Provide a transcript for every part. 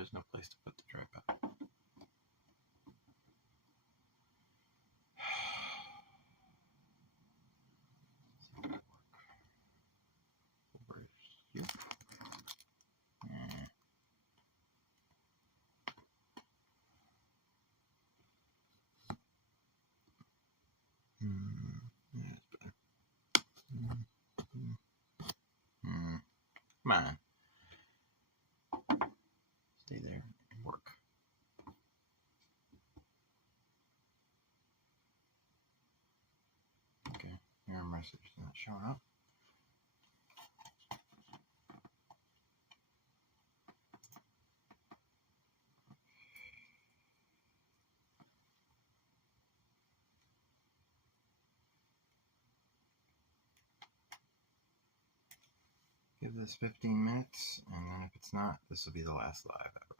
there's no place to put the tripod. Over here. Come on. Stay there and work. Okay, your message is not showing up. Give this 15 minutes, and then if it's not, this will be the last live ever.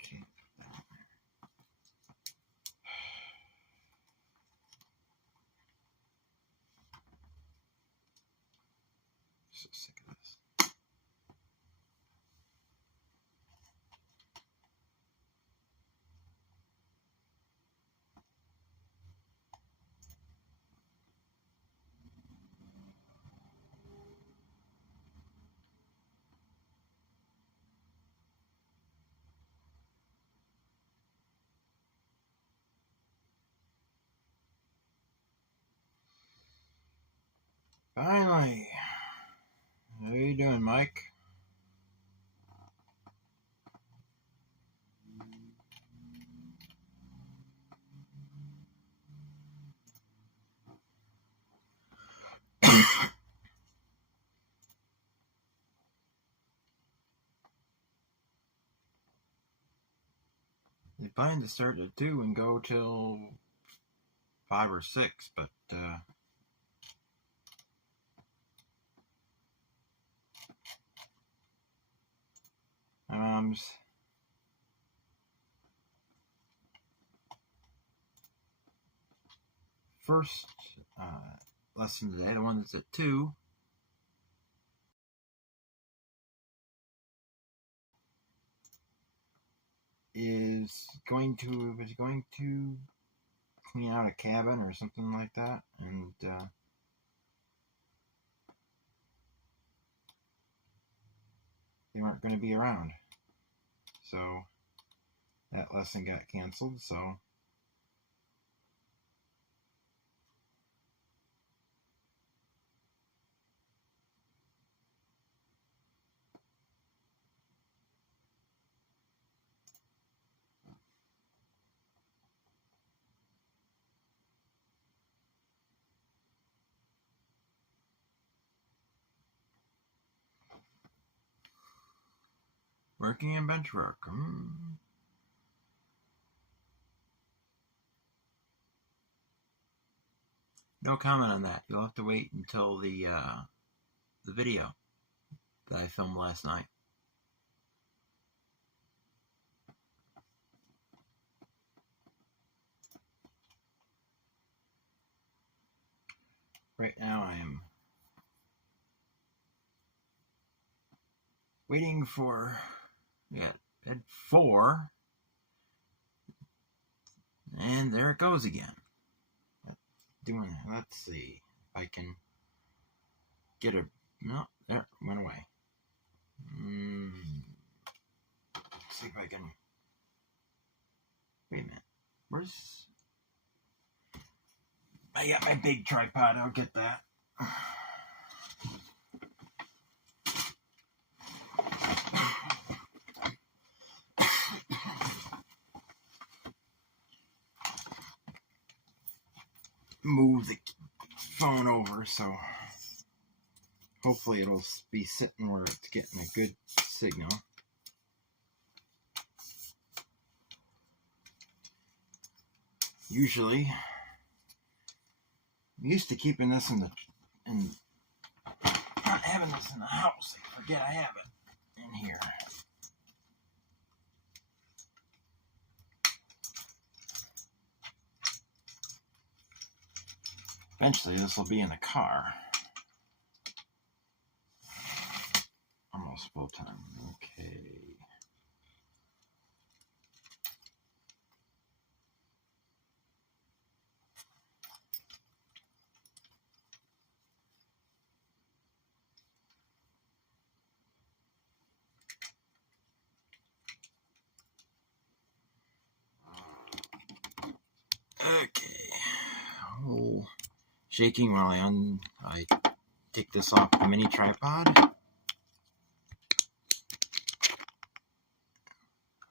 Okay, put that in there. So sick of this. Finally. How you doing, Mike? They plan to start at 2 and go till 5 or 6, but my mom's first lesson today, the one that's at 2, was going to clean out a cabin or something like that, and they weren't going to be around, so that lesson got canceled. So working in bench work. No comment on that. You'll have to wait until the video that I filmed last night. Right now I am waiting for bed 4, and there it goes again. Doing that. Let's see if I can get a no. There, it went away. Let's see if I can. Wait a minute. Where's? I got my big tripod. I'll get that. Move the phone over, so hopefully it'll be sitting where it's getting a good signal. Usually, I'm used to keeping this in the front having this in the house. I forget I have it in here. Eventually, this will be in the car. Almost full time. Okay. Okay. Oh, shaking while I take this off the mini tripod.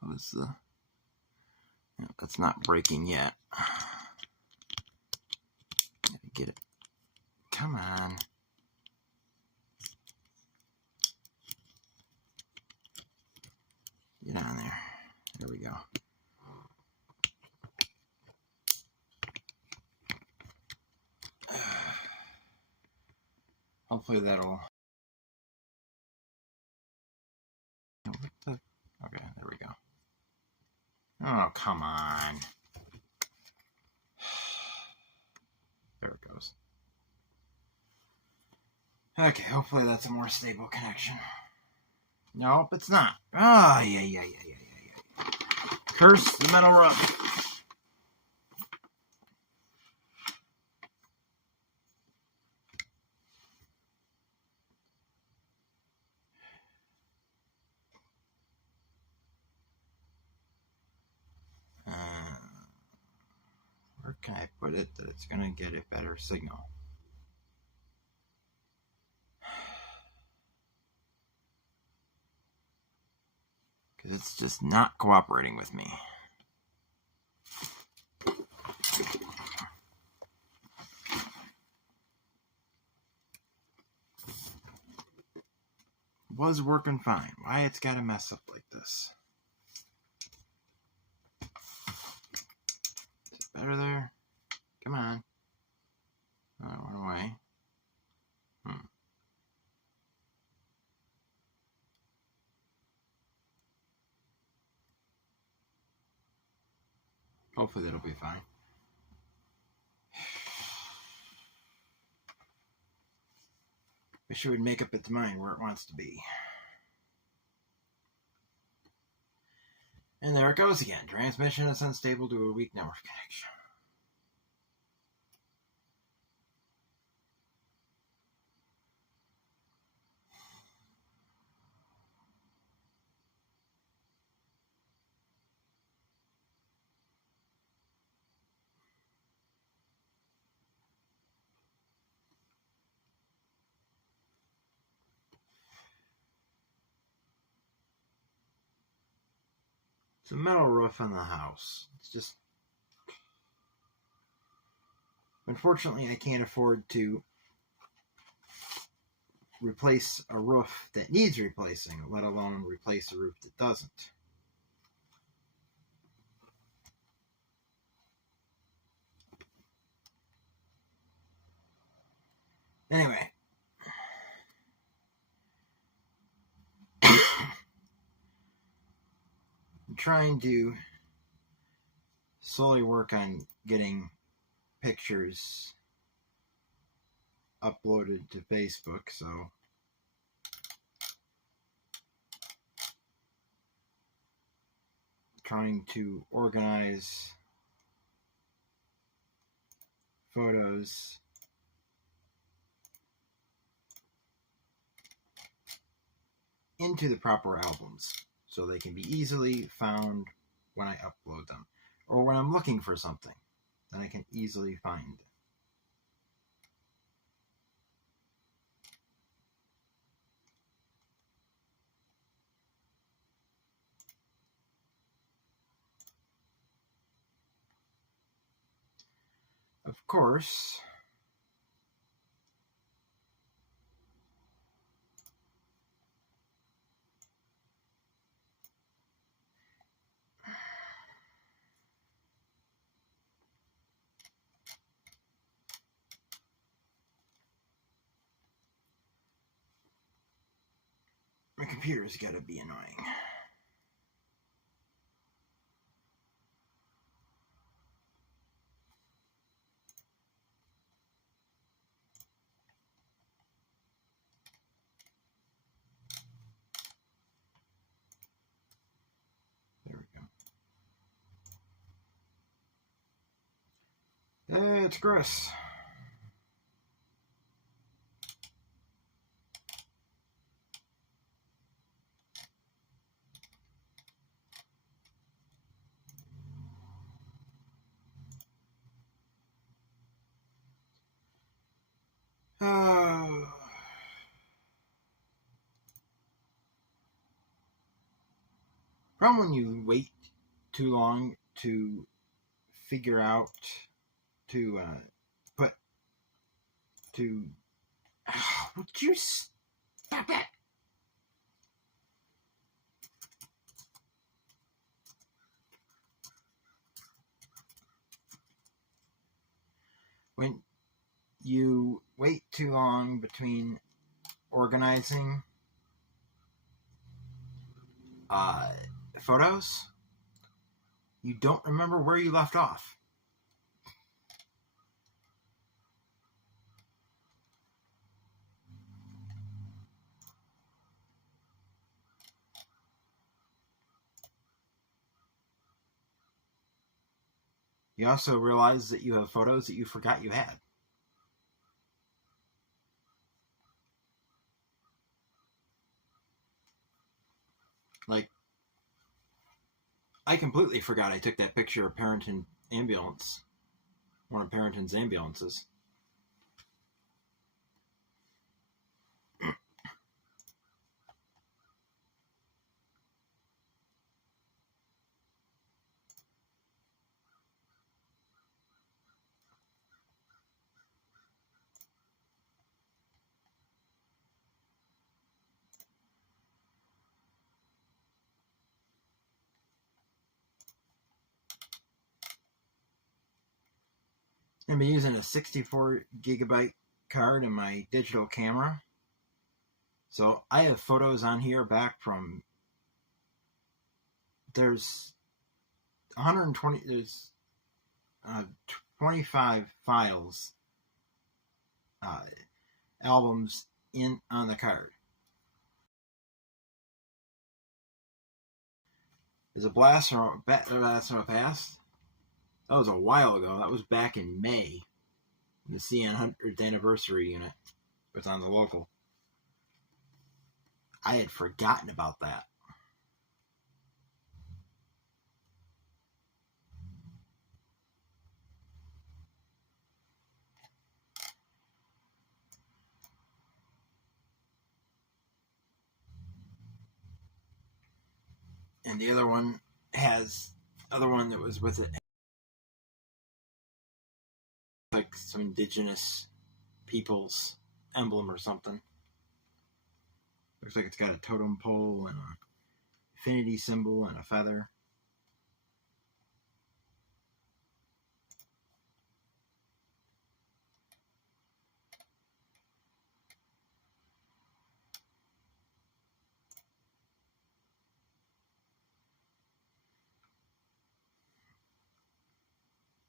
What's the? No, that's not breaking yet. Gotta get it. Come on. Get on there. There we go. Hopefully that'll. Okay, there we go. Oh, come on. There it goes. Okay, hopefully that's a more stable connection. Nope, it's not. Oh, yeah. Curse the metal roof. Where can I put it that it's going to get a better signal? Because it's just not cooperating with me. Was working fine. Why it's got to mess up like this? Is it better there? Come on. Oh, it went away. Hopefully that'll be fine. Wish it would make up its mind where it wants to be. And there it goes again. Transmission is unstable due to a weak network connection. It's a metal roof on the house. It's just... Unfortunately, I can't afford to replace a roof that needs replacing, let alone replace a roof that doesn't. Anyway. I'm trying to slowly work on getting pictures uploaded to Facebook, so trying to organize photos into the proper albums so they can be easily found when I upload them, or when I'm looking for something, then I can easily find it. Of course, My computer's gotta be annoying. There we go. Hey, it's Chris. Problem when you wait too long to figure out to put to. Would you stop it? When you wait too long between organizing photos, you don't remember where you left off. You also realize that you have photos that you forgot you had. Like, I completely forgot I took that picture of Parenton ambulance, one of Parenton's ambulances. I'm going to be using a 64 gigabyte card in my digital camera. So I have photos on here back from, there's 120, there's 25 files, albums on the card. There's a Blast from the Past. That was a while ago. That was back in May. The CN 100th anniversary unit was on the local. I had forgotten about that. And the other one that was with it, like some indigenous people's emblem or something. Looks like it's got a totem pole and an infinity symbol and a feather.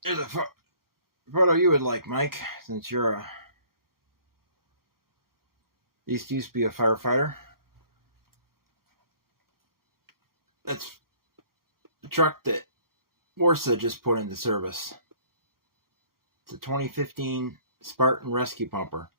There's a photo you would like, Mike, since you're used to be a firefighter. That's the truck that Warsa just put into service. It's a 2015 Spartan Rescue Pumper.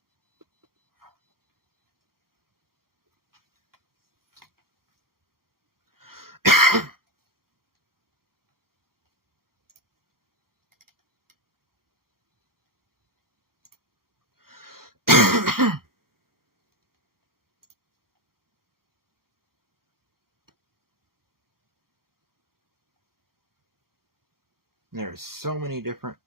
There's so many different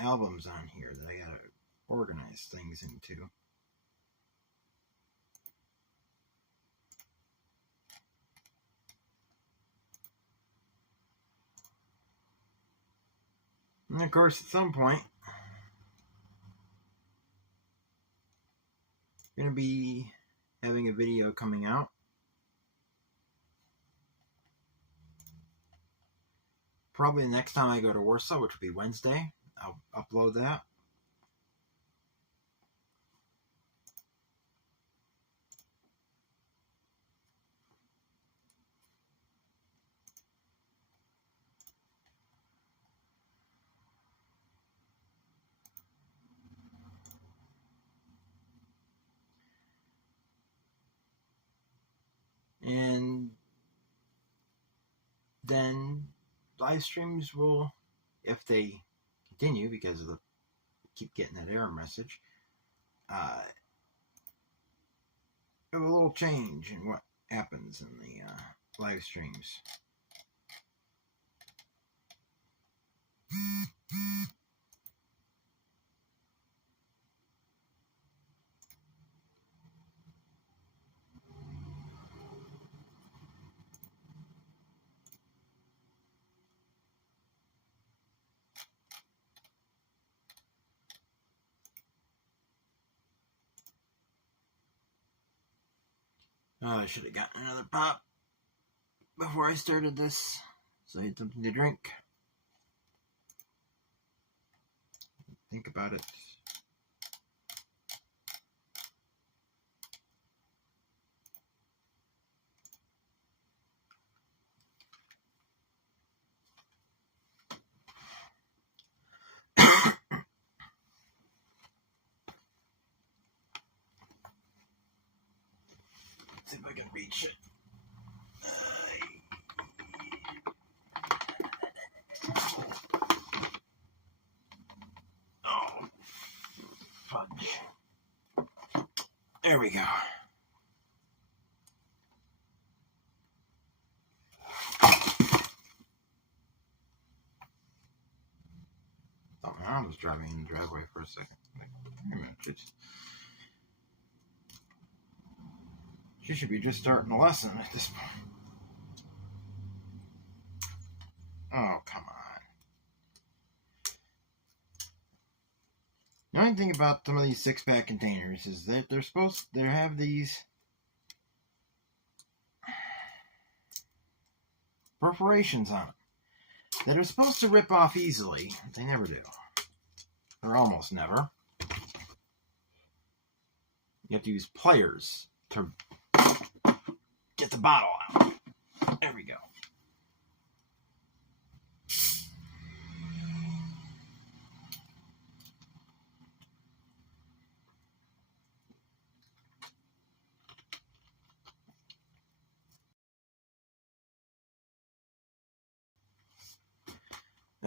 albums on here that I gotta organize things into. And of course, at some point, going to be having a video coming out. Probably the next time I go to Warsaw, which will be Wednesday, I'll upload that. And then live streams will, if they continue, because of the keep getting that error message, have a little change in what happens in the live streams. I should have gotten another pop before I started this, so I had something to drink. Think about it. See if I can reach it. Oh, fudge. There we go. Oh, I was driving in the driveway for a second. Like, wait a minute, she should be just starting a lesson at this point. Oh, come on. The only thing about some of these 6-pack containers is that they have these perforations on them that are supposed to rip off easily. They never do. Or almost never. You have to use pliers to get the bottle out. There we go.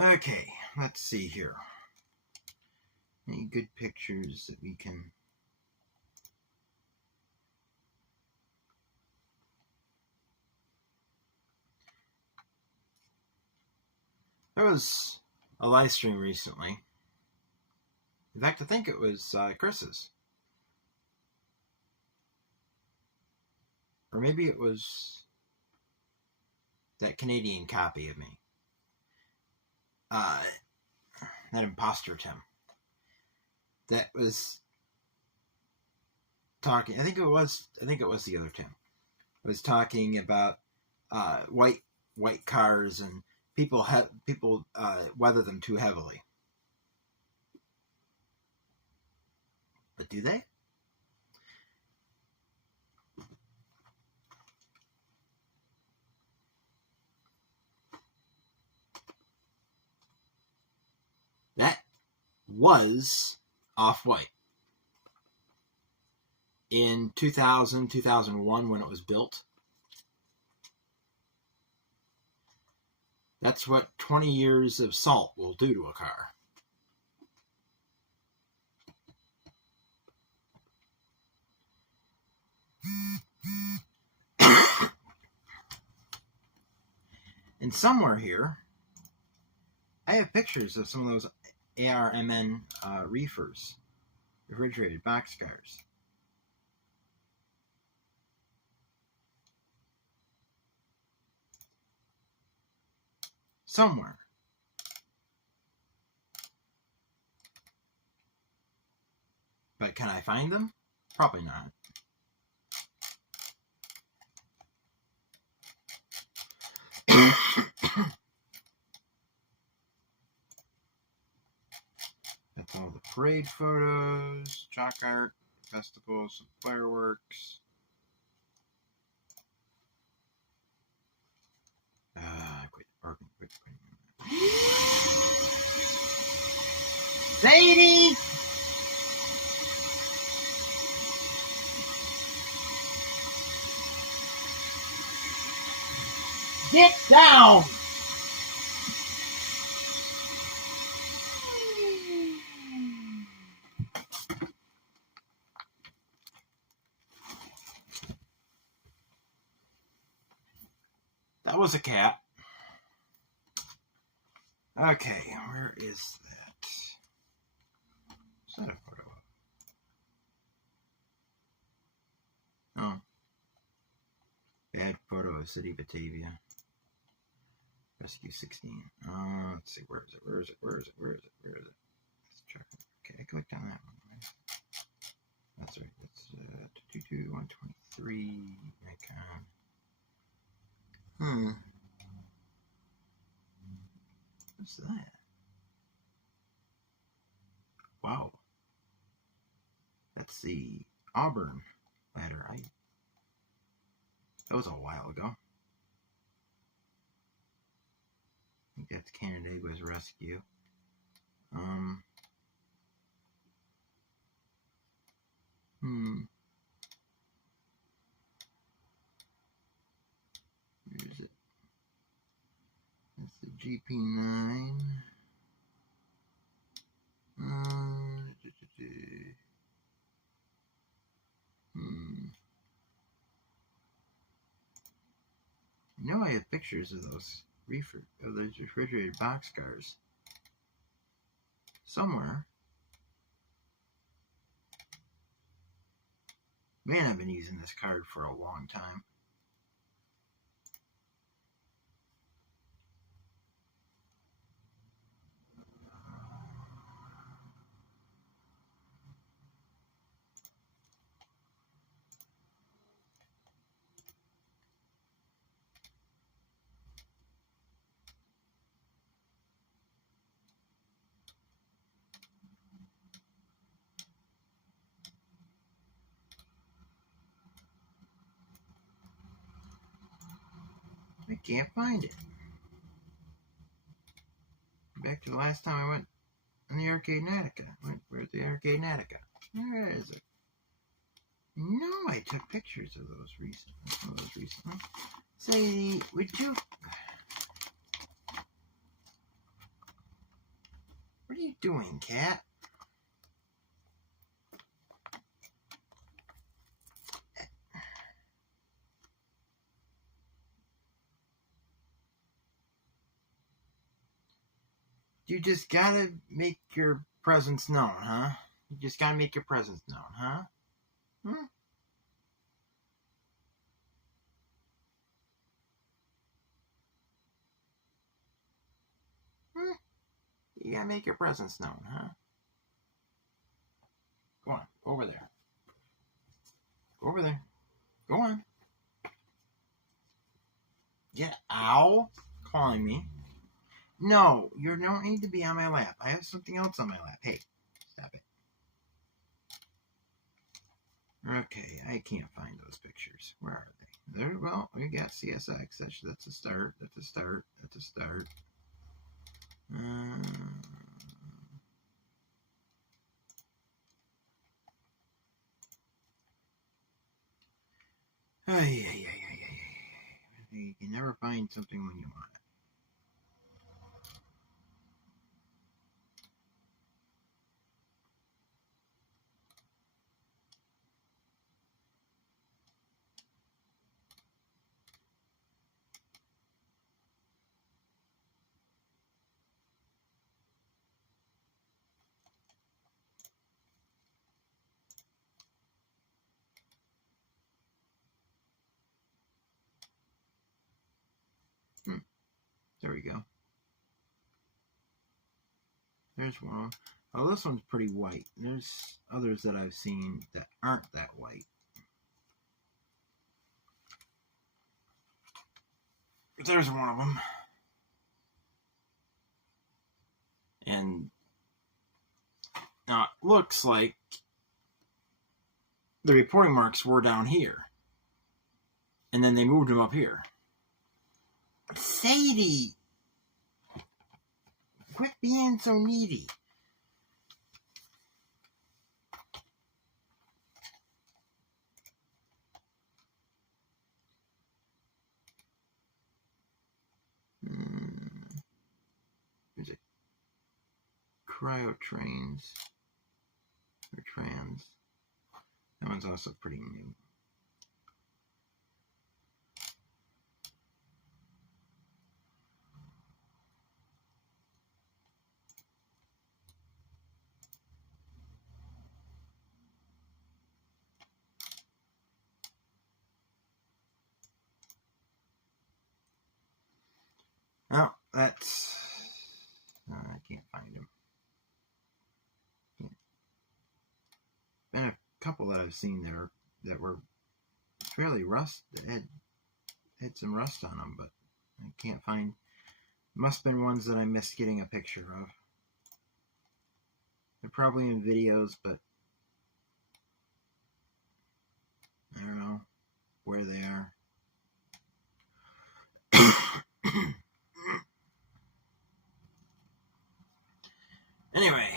Okay, let's see here. Any good pictures that we can... There was a live stream recently. In fact, I think it was Chris's. Or maybe it was that Canadian copy of me. That imposter Tim. That was talking. I think it was the other Tim. Was talking about white cars and people weather them too heavily. But do they? That was Off-White. In 2000, 2001, when it was built. That's what 20 years of salt will do to a car. And somewhere here, I have pictures of some of those ARMN reefers, refrigerated boxcars. Somewhere. But can I find them? Probably not. That's all the parade photos, chalk art, festivals, some fireworks. Quit. Sadie! Get down! That was a cat. Okay, where is that? Is that a photo of? Oh. Bad photo of City Batavia. Rescue 16. Let's see, where is it? Where is it? Where is it? Where is it? Where is it? Let's check. Okay, I clicked on that one. That's right. That's 222 123 Nikon. What's that? Wow. That's the Auburn ladder. That was a while ago. I think that's Canandaigua's rescue. Where is it? That's the GP9. I know I have pictures of those refrigerated boxcars somewhere. Man, I've been using this card for a long time. I can't find it. Back to the last time I went on the Arcade Natica. Where's the Arcade Natica? Where is it? No, I took pictures of those recently. Say, would you... What are you doing, cat? You just gotta make your presence known, huh? You just gotta make your presence known, huh? You gotta make your presence known, huh? Go on, over there. Go over there. Go on. Get ow! Calling me. No, you don't need to be on my lap. I have something else on my lap. Hey, stop it. Okay, I can't find those pictures. Where are they? There. Well, we got CSX. That's a start. That's a start. That's a start. You can never find something when you want it. There we go. There's one. Oh, this one's pretty white. There's others that I've seen that aren't that white. There's one of them. And now it looks like the reporting marks were down here. And then they moved them up here. Sadie! Quit being so needy. There's a cryotrains or trans. That one's also pretty new. Oh, that's... I can't find him. Been a couple that I've seen that were fairly rust. That had some rust on them, but I can't find. Must have been ones that I missed getting a picture of. They're probably in videos, but I don't know where they are. Anyway,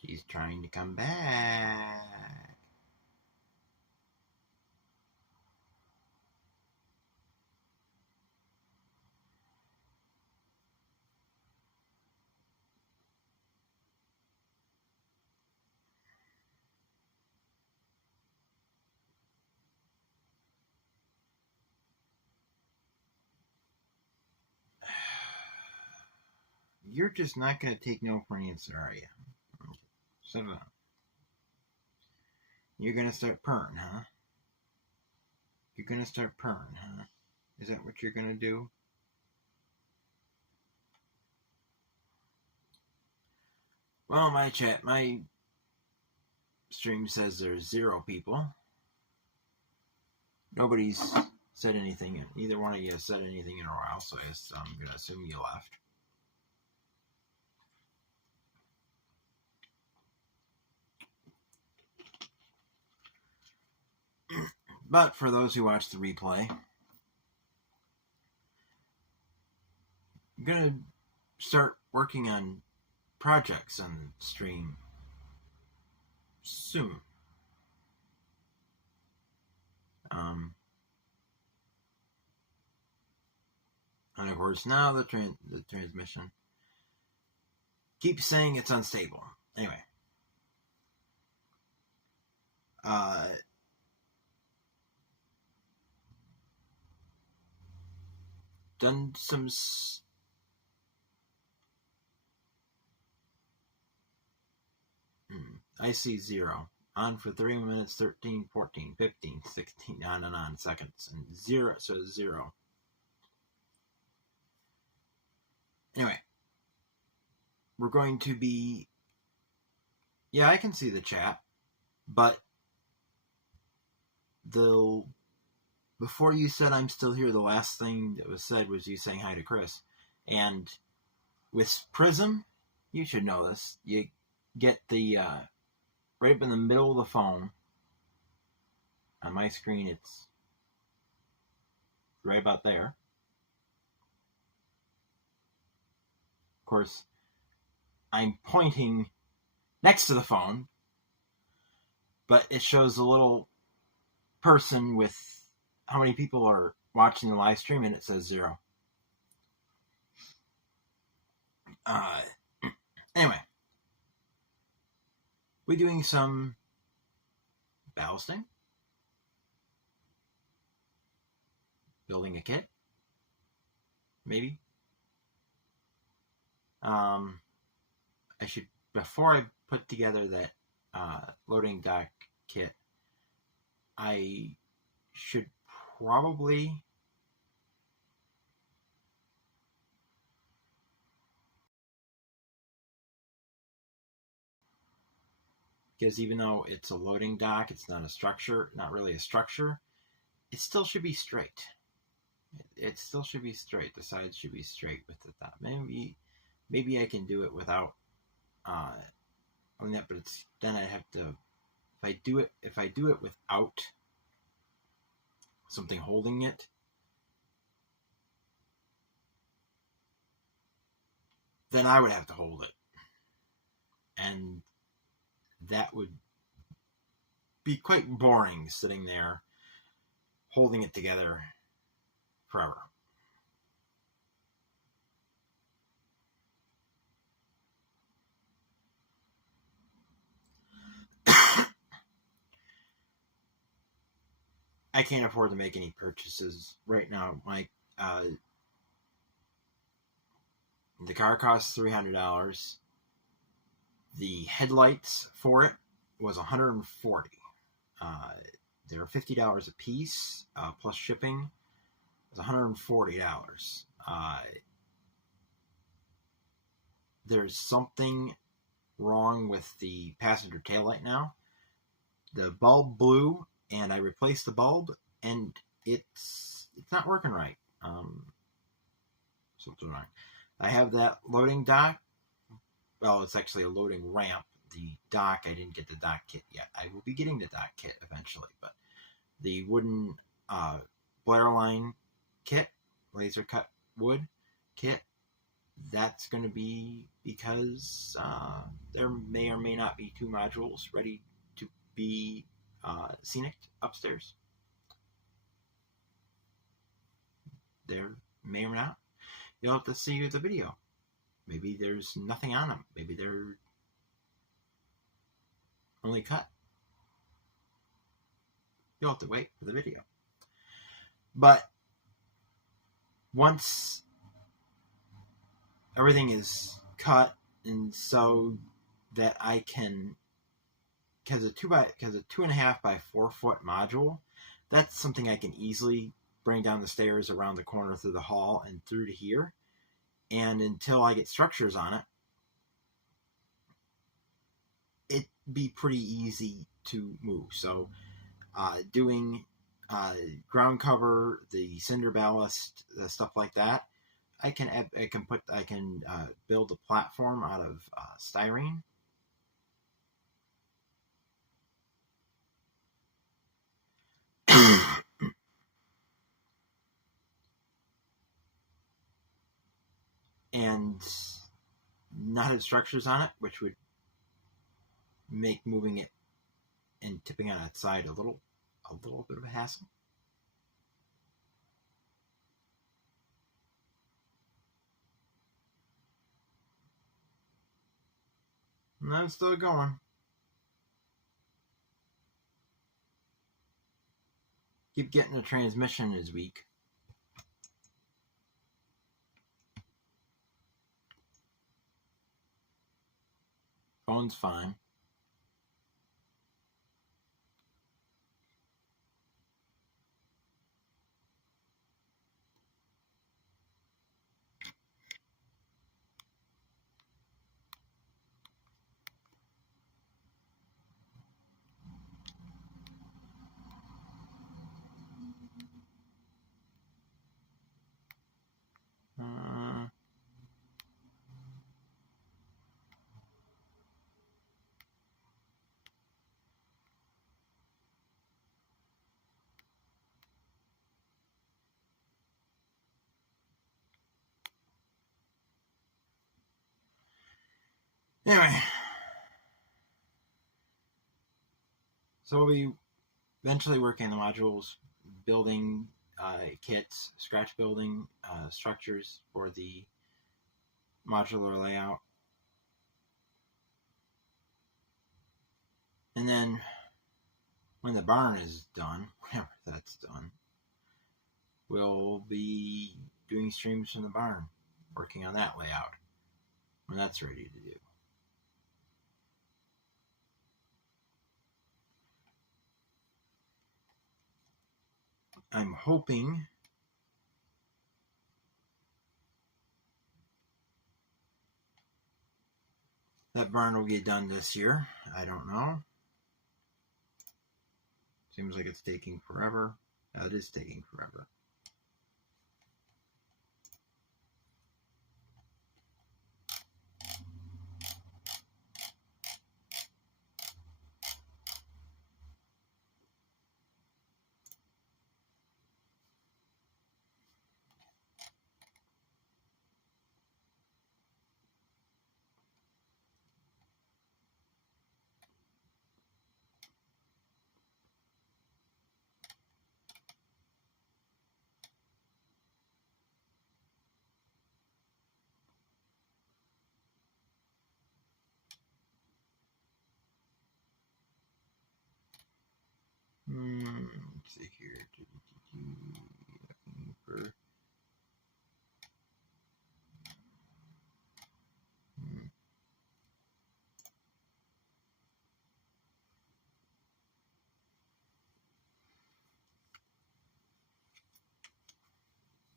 she's trying to come back. You're just not going to take no for an answer, are you? Shut up. You're going to start purring, huh? You're going to start purring, huh? Is that what you're going to do? Well, my stream says there's 0 people. Nobody's said anything. Neither one of you has said anything in a while, so I'm going to assume you left. But for those who watch the replay, I'm going to start working on projects on the stream soon. And of course now the transmission keeps saying it's unstable. Anyway. Done some... I see 0. On for 3 minutes, 13, 14, 15, 16, on and on seconds. And 0, so 0. Anyway. We're going to be... Yeah, I can see the chat. But... Before you said I'm still here, the last thing that was said was you saying hi to Chris. And with Prism, you should know this. You get the... right up in the middle of the phone. On my screen, it's right about there. Of course, I'm pointing next to the phone, but it shows a little person with how many people are watching the live stream, and it says 0. Anyway, we're doing some ballasting, building a kit, maybe. I should, before I put together that loading dock kit, I should probably because even though it's a loading dock, it's not a structure, not really a structure, it still should be straight. It still should be straight. The sides should be straight with the top. Maybe I can do it without on that, but it's then I have to if I do it without something holding it, then I would have to hold it, and that would be quite boring sitting there holding it together forever. I can't afford to make any purchases right now. The car costs $300. The headlights for it was $140. They're $50 a piece plus shipping. It's $140. There's something wrong with the passenger taillight now. The bulb blew, and I replaced the bulb, and it's not working right. Something wrong. I have that loading dock. Well, it's actually a loading ramp. The dock, I didn't get the dock kit yet. I will be getting the dock kit eventually, but the wooden Blair line kit, laser cut wood kit, that's going to be because there may or may not be 2 modules ready to be scenic upstairs. There may or not. You'll have to see the video. Maybe there's nothing on them. Maybe they're only cut. You'll have to wait for the video. But once everything is cut, and so that I can, because a 2.5 by 4 foot module, that's something I can easily bring down the stairs around the corner through the hall and through to here. And until I get structures on it, it'd be pretty easy to move. So doing ground cover, the cinder ballast, stuff like that, I can build a platform out of styrene. And not have structures on it, which would make moving it and tipping on its side a little bit of a hassle. And I'm still going. Keep getting the transmission is weak. Phone's fine. Anyway, so we'll be eventually working the modules, building kits, scratch building structures for the modular layout. And then when the barn is done, whenever that's done, we'll be doing streams from the barn, working on that layout. when that's ready to do. I'm hoping that barn will get done this year. I don't know. Seems like it's taking forever. It is taking forever. Let's see here.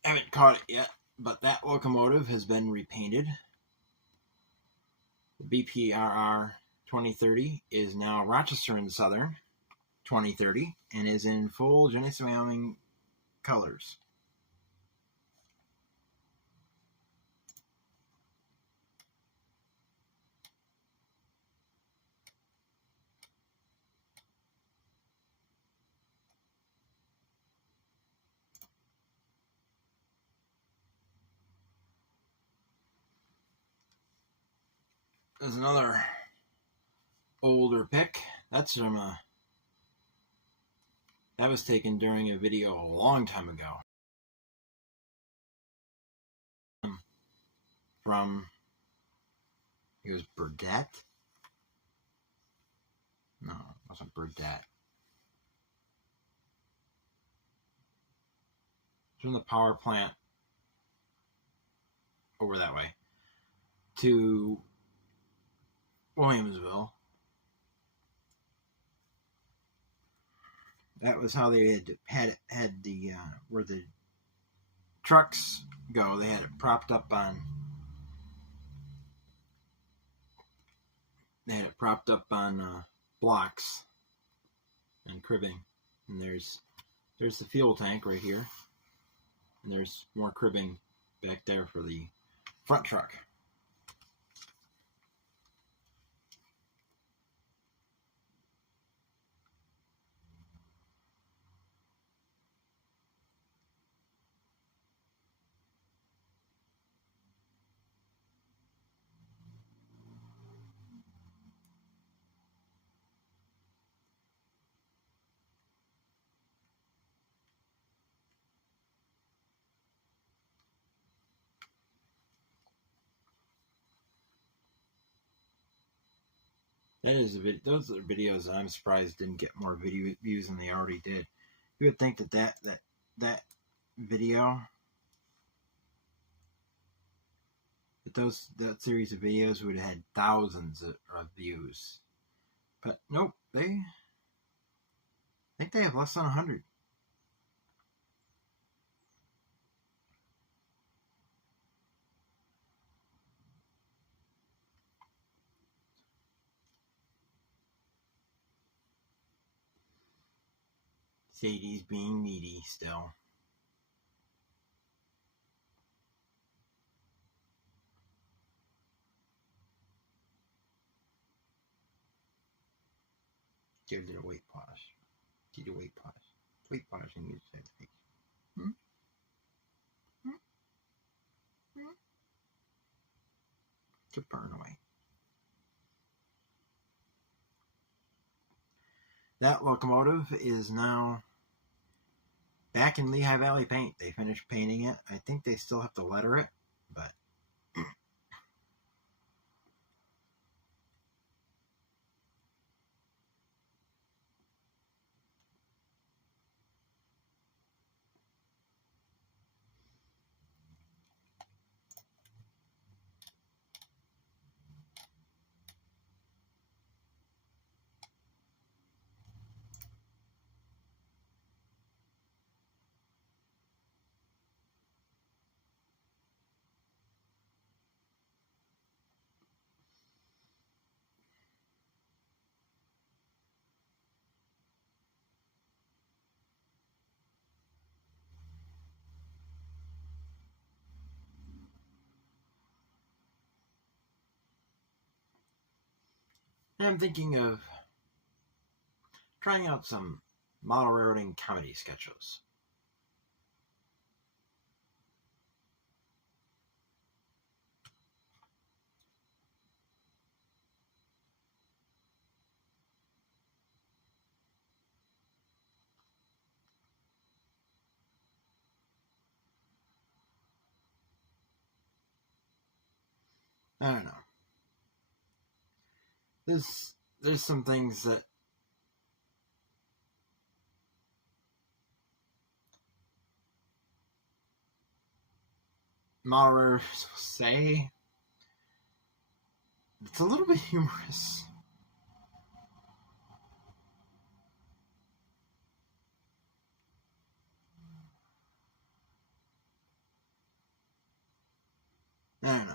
I haven't caught it yet, but that locomotive has been repainted. The BPRR 2030 is now Rochester and Southern 2030 and is in full Genesee, Wyoming colors. There's another older pic. That's from that was taken during a video a long time ago. From, it was Burdett? No, it wasn't Burdett. It's from the power plant over that way to Williamsville. That was how they had the where the trucks go. They had it propped up on. They had it propped up on blocks and cribbing. And there's the fuel tank right here, and there's more cribbing back there for the front truck. That is a video. Those are videos I'm surprised didn't get more video views than they already did. You would think that video, that series of videos would have had thousands of views, but nope. I think they have less than 100. Sadie's being needy still. Give it a weight polish. Did a weight polish. Weight polishing is that thing. To burn away. That locomotive is now back in Lehigh Valley Paint. They finished painting it. I think they still have to letter it, but And I'm thinking of trying out some model railroading comedy sketches. I don't know. There's some things that model railroaders will say. It's a little bit humorous. I don't know.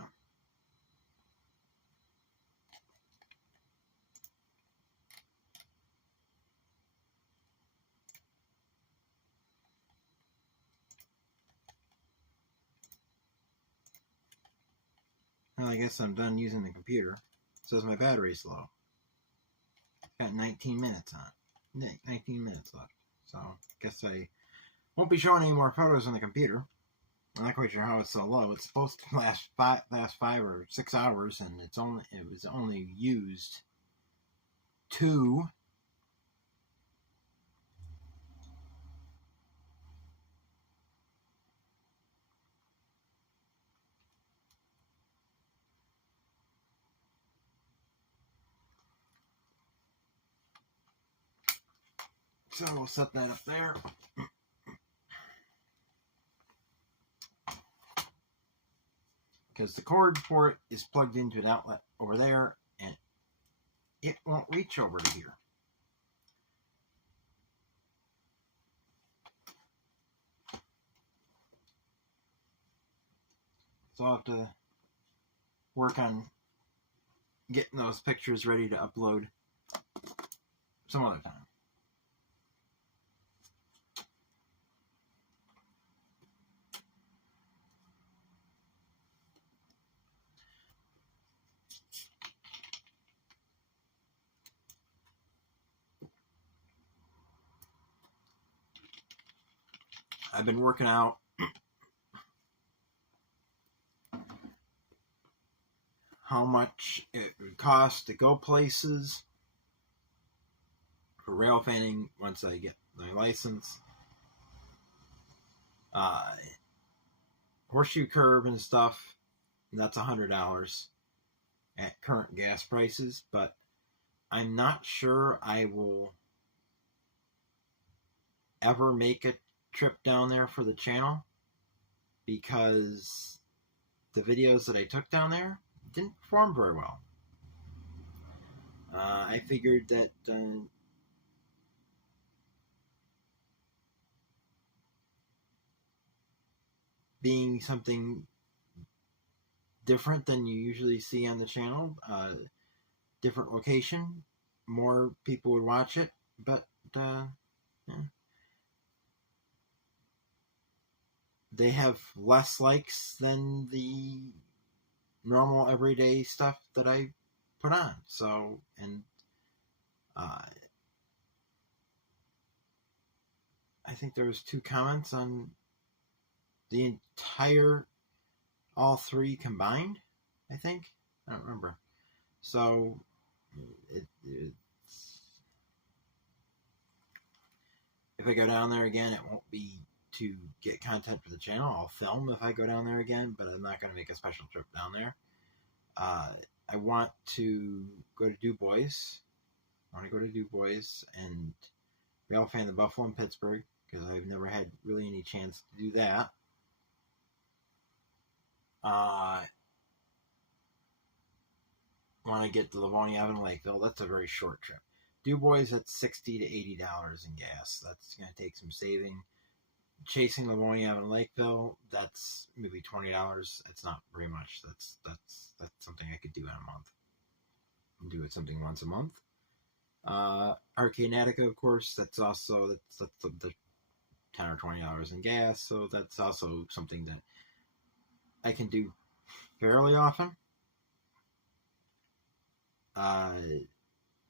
Well, I guess I'm done using the computer. It says my battery's low. Got 19 minutes on it. 19 minutes left. So, I guess I won't be showing any more photos on the computer. I'm not quite sure how it's so low. It's supposed to last 5 or 6 hours, and it was only used 2. So we'll set that up there. Because the cord for it is plugged into an outlet over there, and it won't reach over to here. So I'll have to work on getting those pictures ready to upload some other time. I've been working out how much it would cost to go places for rail fanning once I get my license. Horseshoe curve and stuff, that's $100 at current gas prices, but I'm not sure I will ever make a trip down there for the channel, because the videos that I took down there didn't perform very well. I figured that being something different than you usually see on the channel, different location, more people would watch it, but yeah. They have less likes than the normal everyday stuff that I put on. So, and I think there was 2 comments on the entire, all 3 combined, I think. I don't remember. So, it's, if I go down there again, it won't be to get content for the channel. I'll film if I go down there again, but I'm not going to make a special trip down there. I want to go to Du Bois. I want to go to Du Bois and rail fan the Buffalo in Pittsburgh, because I've never had really any chance to do that. I want to get to Livonia Avenue, Lakeville. That's a very short trip. Du Bois, that's $60 to $80 in gas. That's going to take some saving. Chasing Livonia Avenue, Lakeville, that's maybe $20. That's not very much. That's something I could do in a month. Do it something once a month. Arcade Attica, of course, that's also that's the $10 or $20 in gas, so that's also something that I can do fairly often.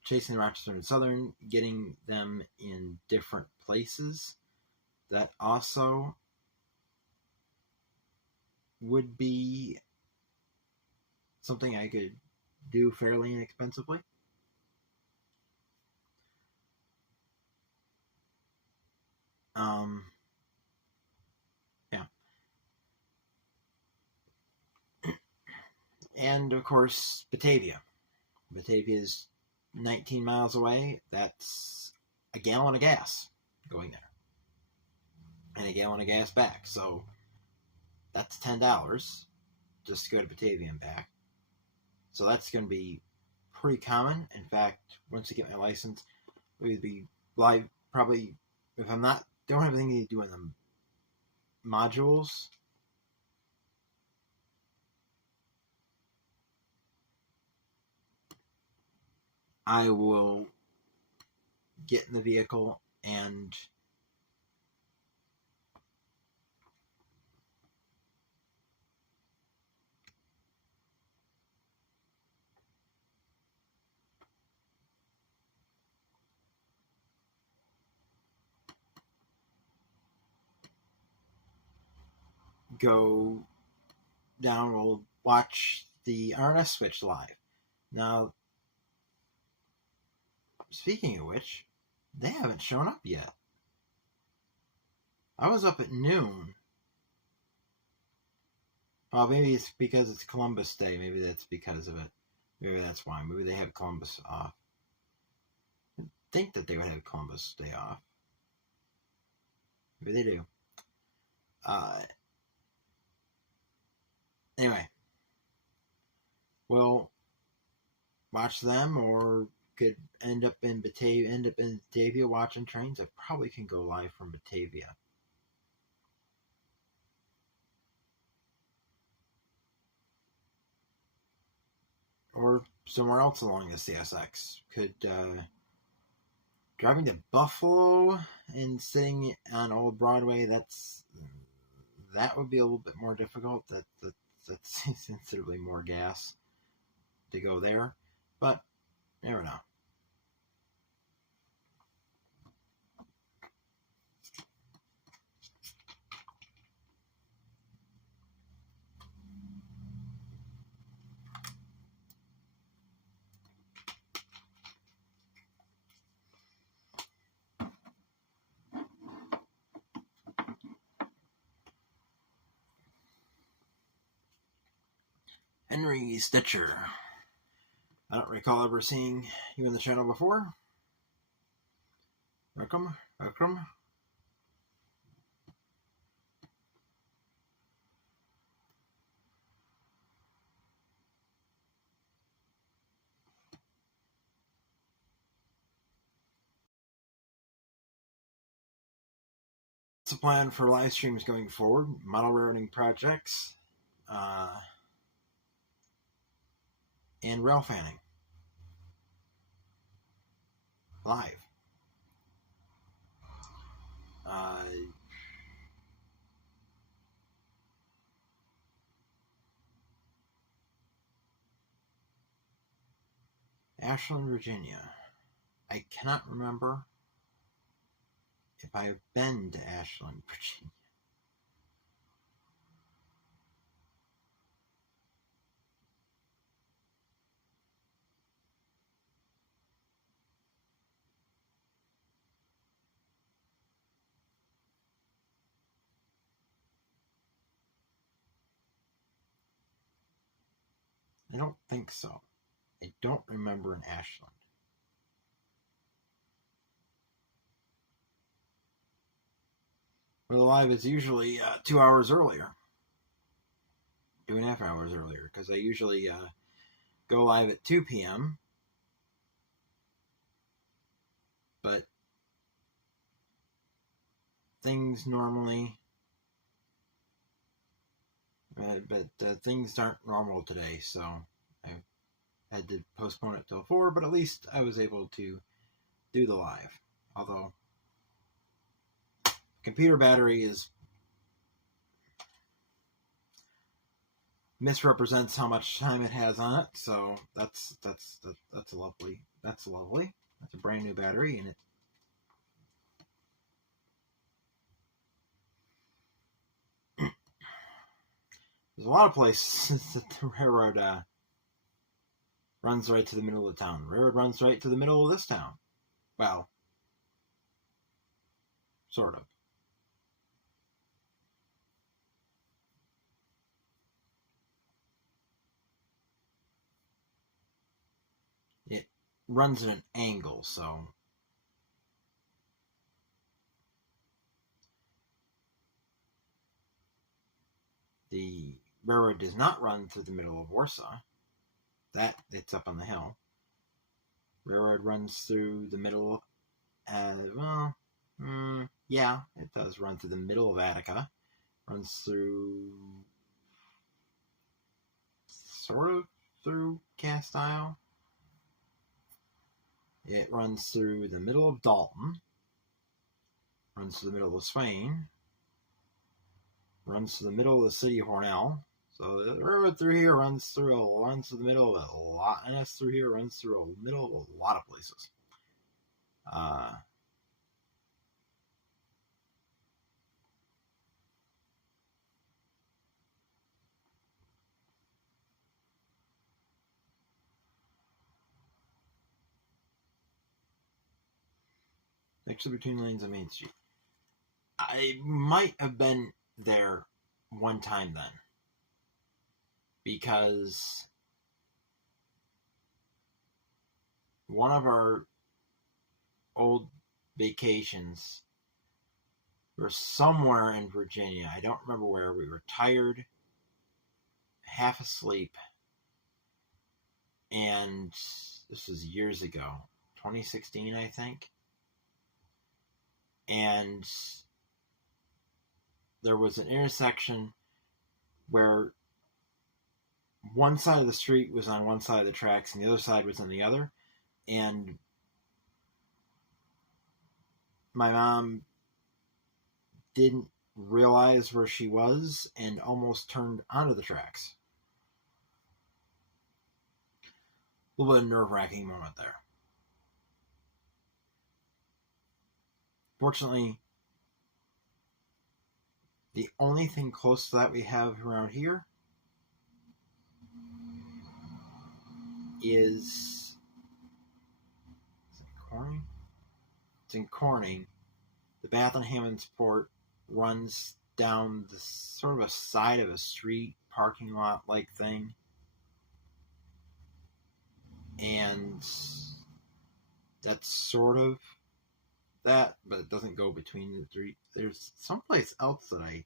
chasing Rochester and Southern, getting them in different places. That also would be something I could do fairly inexpensively. Yeah. And of course, Batavia. Batavia is 19 miles away. That's a gallon of gas going there, and a gallon of gas back. So that's $10 just to go to Batavia and back. So that's going to be pretty common. In fact, once I get my license, it would be live probably if I'm not don't have anything to do in the modules. I will get in the vehicle and go down. We'll watch the RNS switch live. Now, speaking of which, they haven't shown up yet. I was up at noon. Well, maybe it's because it's Columbus Day. Maybe that's because of it. Maybe that's why. Maybe they have Columbus off. I think that they would have Columbus Day off. Maybe they do. Anyway, we'll watch them, or could end up in Batavia watching trains. I probably can go live from Batavia. Or somewhere else along the CSX. Could driving to Buffalo and sitting on Old Broadway, that would be a little bit more difficult. That's considerably more gas to go there, but never know. Henry Stitcher. I don't recall ever seeing you in the channel before. Welcome. What's the plan for live streams going forward? Model railroading projects, and rail fanning. Live. Ashland, Virginia. I cannot remember if I have been to Ashland, Virginia. I don't think so. I don't remember in Ashland. Well, the live is usually 2 hours earlier. 2.5 hours earlier, because I usually go live at 2 p.m. But things normally, things aren't normal today, so I had to postpone it till 4, but at least I was able to do the live. Although, computer battery is misrepresents how much time it has on it. So that's lovely. That's lovely. That's a brand new battery, and it. There's a lot of places that the railroad runs right to the middle of the town. The railroad runs right to the middle of this town. Well, sort of. It runs at an angle, so the railroad does not run through the middle of Warsaw. That it's up on the hill. Railroad runs through the middle. Yeah, it does run through the middle of Attica. Runs through, sort of through Castile. It runs through the middle of Dalton. Runs through the middle of Swain. Runs through the middle of the city of Hornell. So the railroad through here runs through the middle of a lot, and that's through here runs through the middle of a lot of places. Exit between lanes on Main Street. I might have been there one time then, because one of our old vacations were somewhere in Virginia. I don't remember where. We were tired, half asleep, and this was years ago, 2016, I think. And there was an intersection where one side of the street was on one side of the tracks and the other side was on the other. And my mom didn't realize where she was and almost turned onto the tracks. A little bit of nerve-wracking moment there. Fortunately, the only thing close to that we have around here is it Corning? It's in Corning. The Bath and Hammondsport runs down the sort of a side of a street, parking lot like thing. And that's sort of that, but it doesn't go between the three. There's someplace else that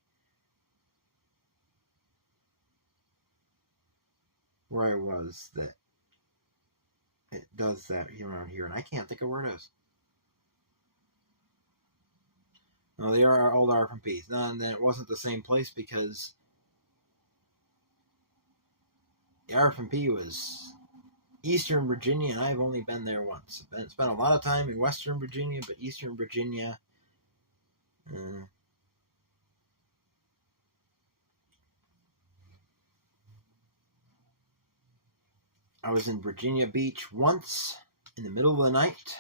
where I was that it does that around here, and I can't think of where it is. No, they are old RFMPs. No, and then it wasn't the same place because the RFMP was Eastern Virginia, and I've only been there once. I spent a lot of time in Western Virginia, but Eastern Virginia, I was in Virginia Beach once in the middle of the night.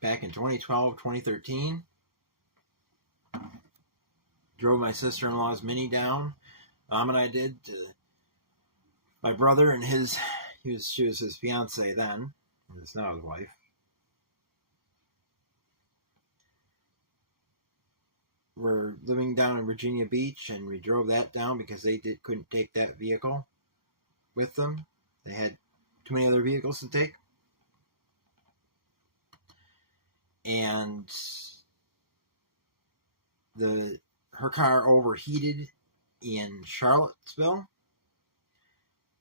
Back in 2012, 2013. Drove my sister-in-law's Mini down. Mom and I did. My brother and she was his fiance then. And it's now his wife. We're living down in Virginia Beach, and we drove that down because they couldn't take that vehicle with them. They had too many other vehicles to take. And her car overheated in Charlottesville.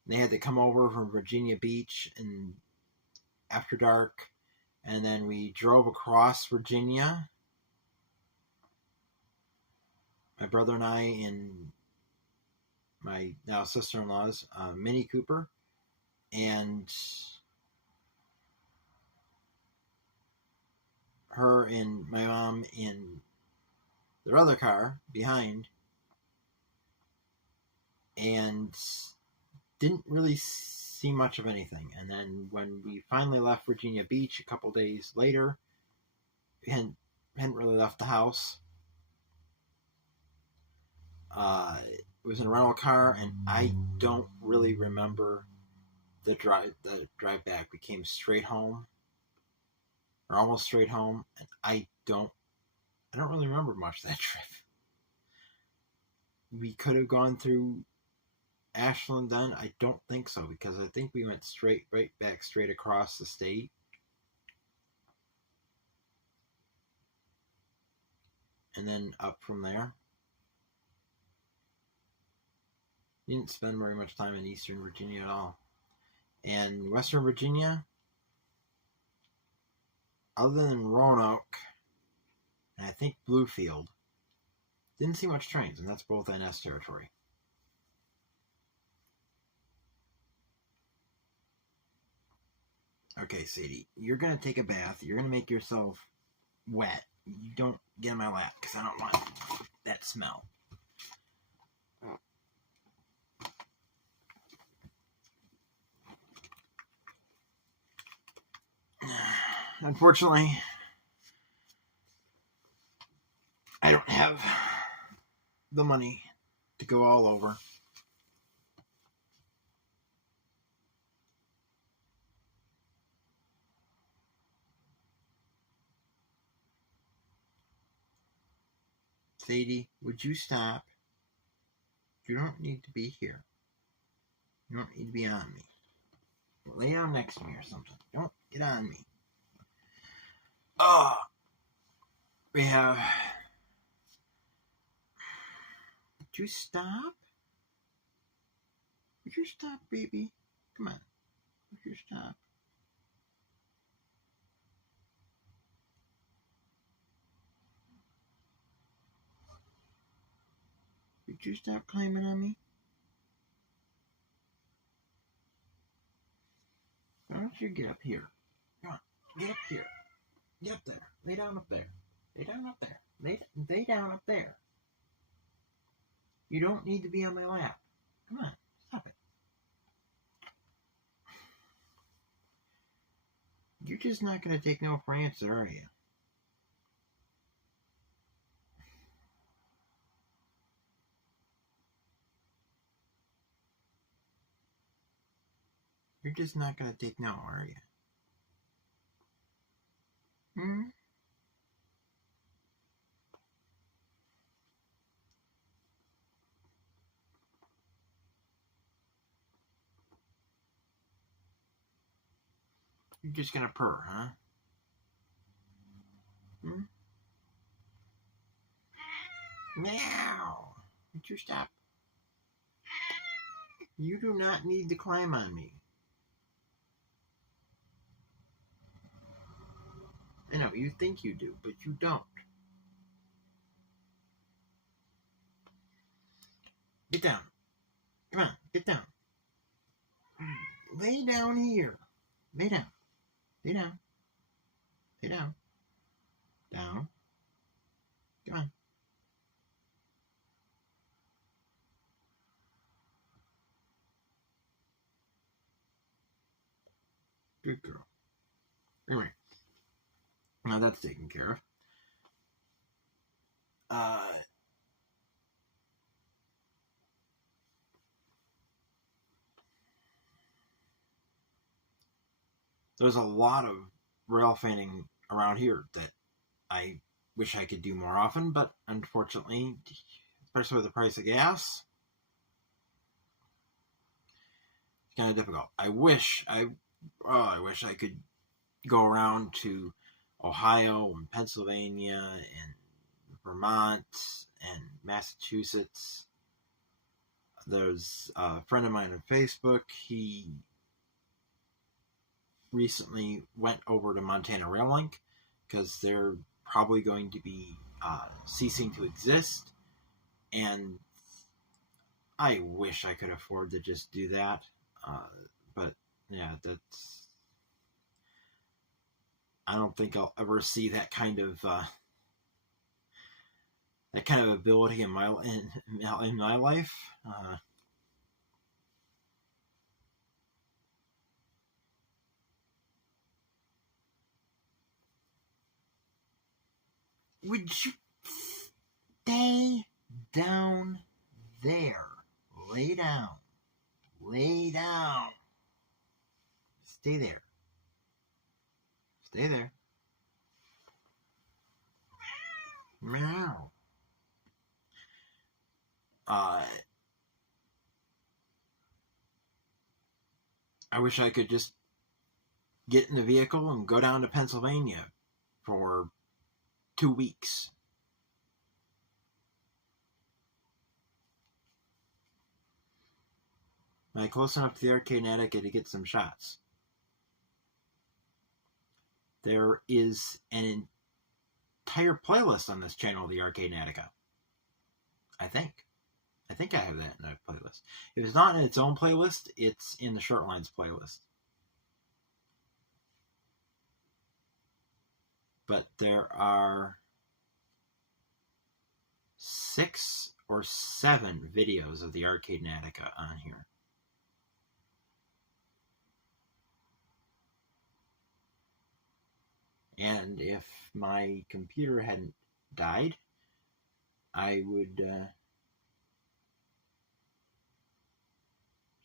They had to come over from Virginia Beach and after dark, and then we drove across Virginia. My brother and I in my now sister-in-law's Mini Cooper, and her and my mom in their other car behind, and didn't really see much of anything. And then when we finally left Virginia Beach a couple days later, we hadn't really left the house. It was in a rental car, and I don't really remember the drive back. We came straight home, or almost straight home, and I don't really remember much that trip. We could have gone through Ashland then. I don't think so, because I think we went right back straight across the state. And then up from there. Didn't spend very much time in Eastern Virginia at all. And Western Virginia, other than Roanoke, and I think Bluefield, didn't see much trains, and that's both NS territory. Okay, Sadie, you're going to take a bath. You're going to make yourself wet. You don't get in my lap, because I don't want that smell. Unfortunately, I don't have the money to go all over. Sadie, would you stop? You don't need to be here. You don't need to be on me. Lay down next to me or something. Don't get on me. We have... Would you stop? Would you stop, baby? Come on. Would you stop? Would you stop climbing on me? Why don't you get up here? Come on. Get up here. Get up there. Lay down up there. Lay down up there. Lay down up there. You don't need to be on my lap. Come on. Stop it. You're just not going to take no for an answer, are you? You're just not going to take no, are you? You're just going to purr, huh? Meow! Would you stop? You do not need to climb on me. I know, you think you do, but you don't. Get down. Come on, get down. Lay down here. Lay down. Lay down. Lay down. Down. Come on. Good girl. Anyway. Now that's taken care of. There's a lot of rail fanning around here that I wish I could do more often, but unfortunately, especially with the price of gas, it's kind of difficult. I wish I could go around to Ohio and Pennsylvania and Vermont and Massachusetts. There's a friend of mine on Facebook. He recently went over to Montana Rail Link because they're probably going to be ceasing to exist, and I wish I could afford to just do that, but yeah, I don't think I'll ever see that kind of ability in my life. Would you stay down there? Lay down. Lay down. Stay there. Stay there. Meow. I wish I could just get in the vehicle and go down to Pennsylvania for 2 weeks. Am I close enough to the Arcade Attica to get some shots? There is an entire playlist on this channel, the Arcade Attica. I think I have that in a playlist. If it's not in its own playlist, it's in the Shortlines playlist. But there are 6 or 7 videos of the Arcade Attica on here. And if my computer hadn't died, I would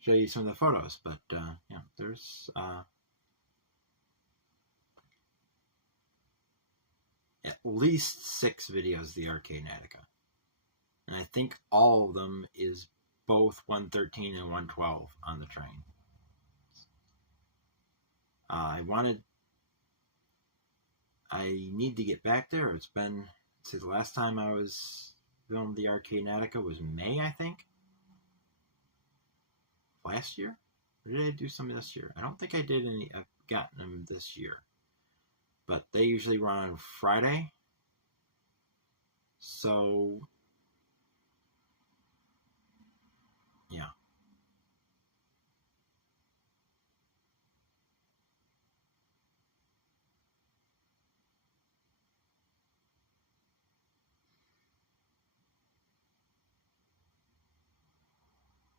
show you some of the photos. But yeah, there's at least 6 videos of the Arcade Attica. And I think all of them is both 113 and 112 on the train. I need to get back there. It's been, the last time I was filmed the Arcade Attica was May, I think. Last year? Or did I do something this year? I don't think I did any. I've gotten them this year. But they usually run on Friday. So, yeah.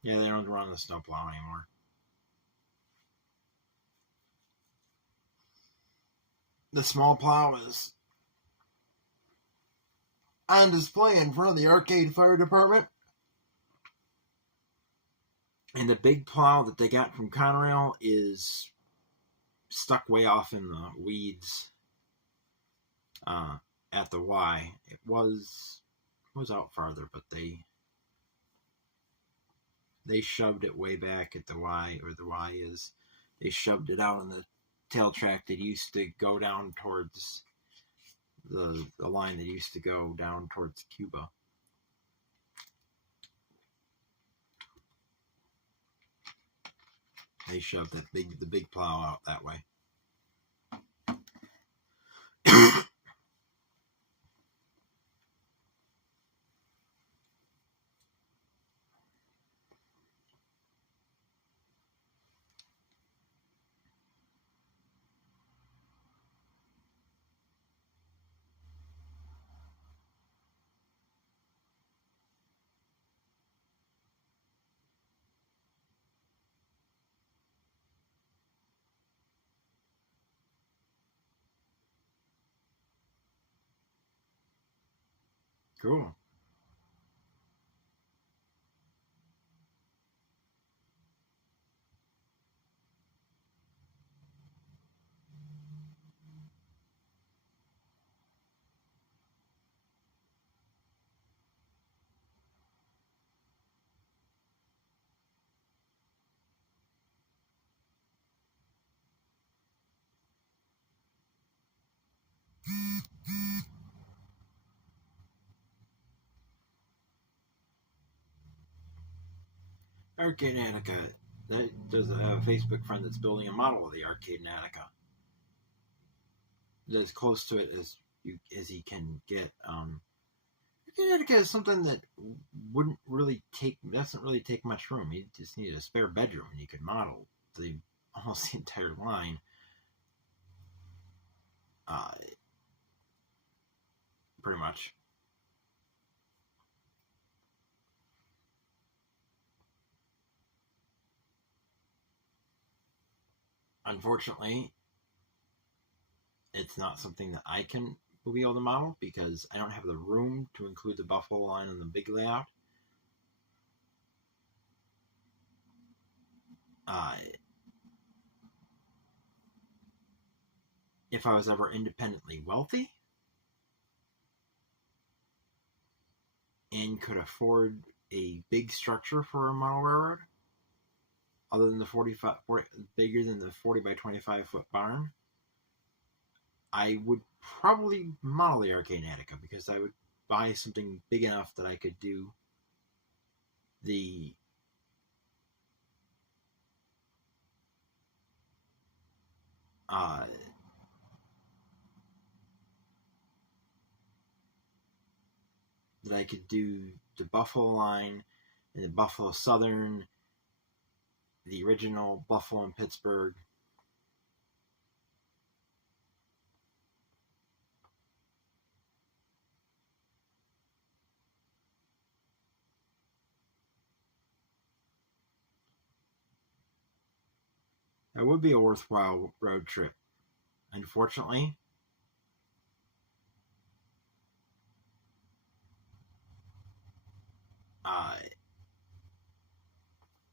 Yeah, they don't run the snowplow anymore. The small plow is on display in front of the Arcade Fire Department. And the big plow that they got from Conrail is stuck way off in the weeds at the Y. It was out farther, but they shoved it way back at the Y, or the Y is. They shoved it out in the tail track that used to go down towards the line that used to go down towards Cuba. They shoved the big plow out that way. Cool. Arcade Attica. There's a Facebook friend that's building a model of the Arcade Attica. As close to it as he can get. Arcade Attica is something that doesn't really take much room. You just need a spare bedroom, and you can model almost the entire line. Pretty much. Unfortunately, it's not something that I can be able to model because I don't have the room to include the buffalo line in the big layout. If I was ever independently wealthy and could afford a big structure for a model railroad, other than the 40, bigger than the 40 by 25 foot barn, I would probably model the Arcade Attica because I would buy something big enough that I could do the Buffalo line and the Buffalo Southern, the original Buffalo and Pittsburgh. That would be a worthwhile road trip. Unfortunately,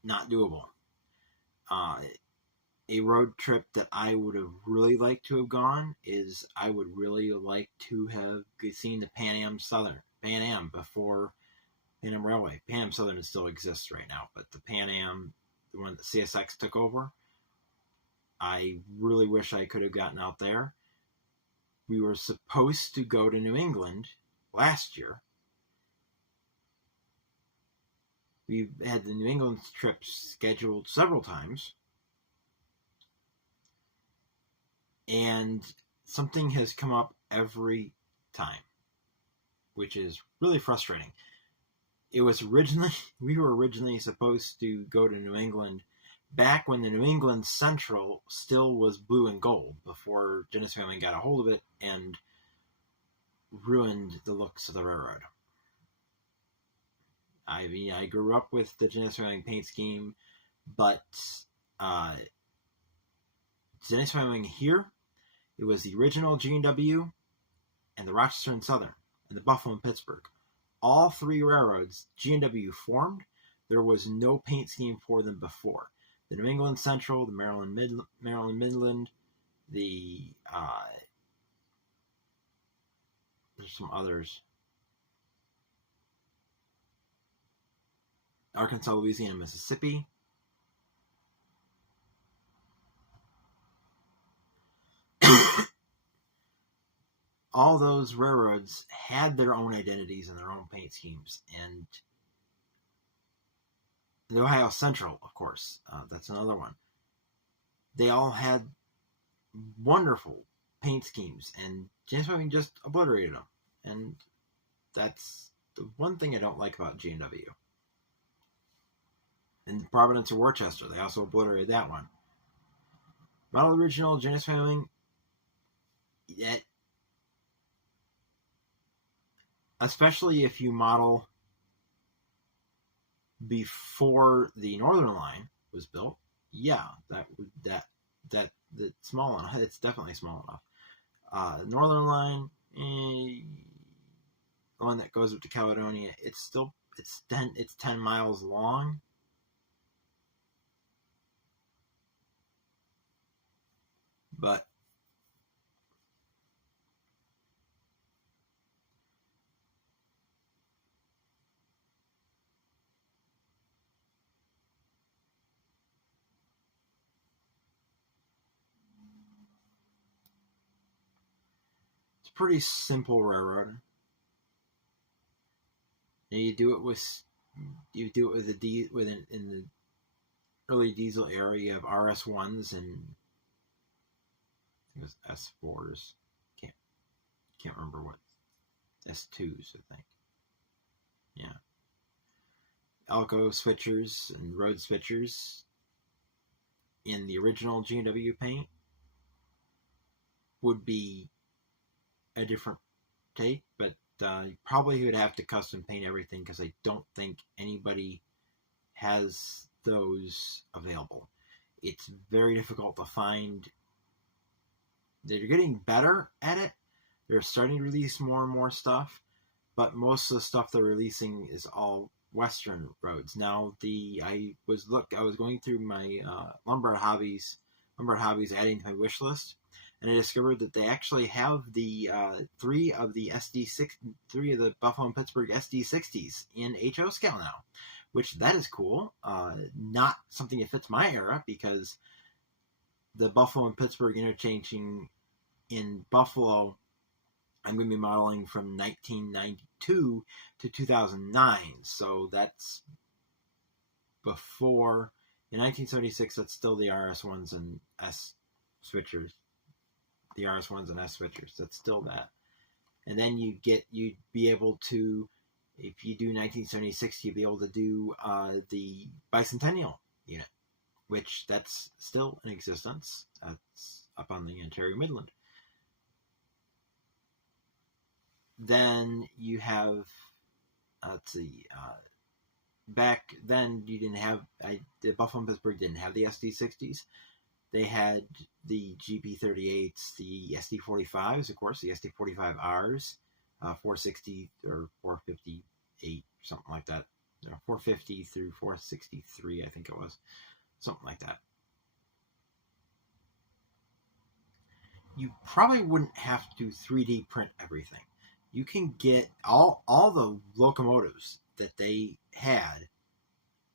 not doable. A road trip that I would have really liked to have gone is I would really like to have seen the Pan Am before Pan Am Railway. Pan Am Southern still exists right now, but the Pan Am, the one that CSX took over, I really wish I could have gotten out there. We were supposed to go to New England last year. We've had the New England trip scheduled several times. And something has come up every time, which is really frustrating. We were originally supposed to go to New England back when the New England Central still was blue and gold, before Genesee Wyoming got a hold of it and ruined the looks of the railroad. I mean, I grew up with the Genesee Wyoming paint scheme, but Genesee Wyoming here, it was the original G&W and the Rochester and Southern and the Buffalo and Pittsburgh. All three railroads G&W formed. There was no paint scheme for them before. The New England Central, the Maryland Midland, there's some others. Arkansas, Louisiana, Mississippi. All those railroads had their own identities and their own paint schemes. And the Ohio Central, of course, that's another one. They all had wonderful paint schemes, and Genesee Wyoming just obliterated them. And that's the one thing I don't like about G&W. And Providence or Worcester, they also obliterated that one. Model original Genesee Wyoming, yet, especially if you model before the Northern Line was built, yeah, that's small enough. It's definitely small enough. Northern Line, the one that goes up to Caledonia, it's 10 miles long. But it's a pretty simple railroad. And you do it with in the early diesel era. You have RS1s and I think it was S4s. Can't remember what. S2s, I think. Yeah. Alco switchers and road switchers in the original G&W paint would be a different take, but probably would have to custom paint everything because I don't think anybody has those available. It's very difficult to find. They're getting better at it. They're starting to release more and more stuff, but most of the stuff they're releasing is all Western roads. Now, I was going through my Lumber Hobbies adding to my wish list, and I discovered that they actually have the three of the Buffalo and Pittsburgh SD60s in HO scale now, which that is cool. Not something that fits my era because the Buffalo and Pittsburgh interchanging in Buffalo, I'm going to be modeling from 1992 to 2009. So that's before, in 1976, that's still the RS1s and S switchers. The RS1s and S switchers. That's still that. And then you'd be able to, if you do 1976, you'd be able to do the Bicentennial unit, which that's still in existence. That's up on the Ontario Midland. Then you have, let's see, back then you didn't have, the Buffalo and Pittsburgh didn't have the SD60s. They had the GP38s, the SD45s, of course, the SD45Rs, 460 or 458, something like that. 450 through 463, I think it was. Something like that. You probably wouldn't have to 3D print everything. You can get all the locomotives that they had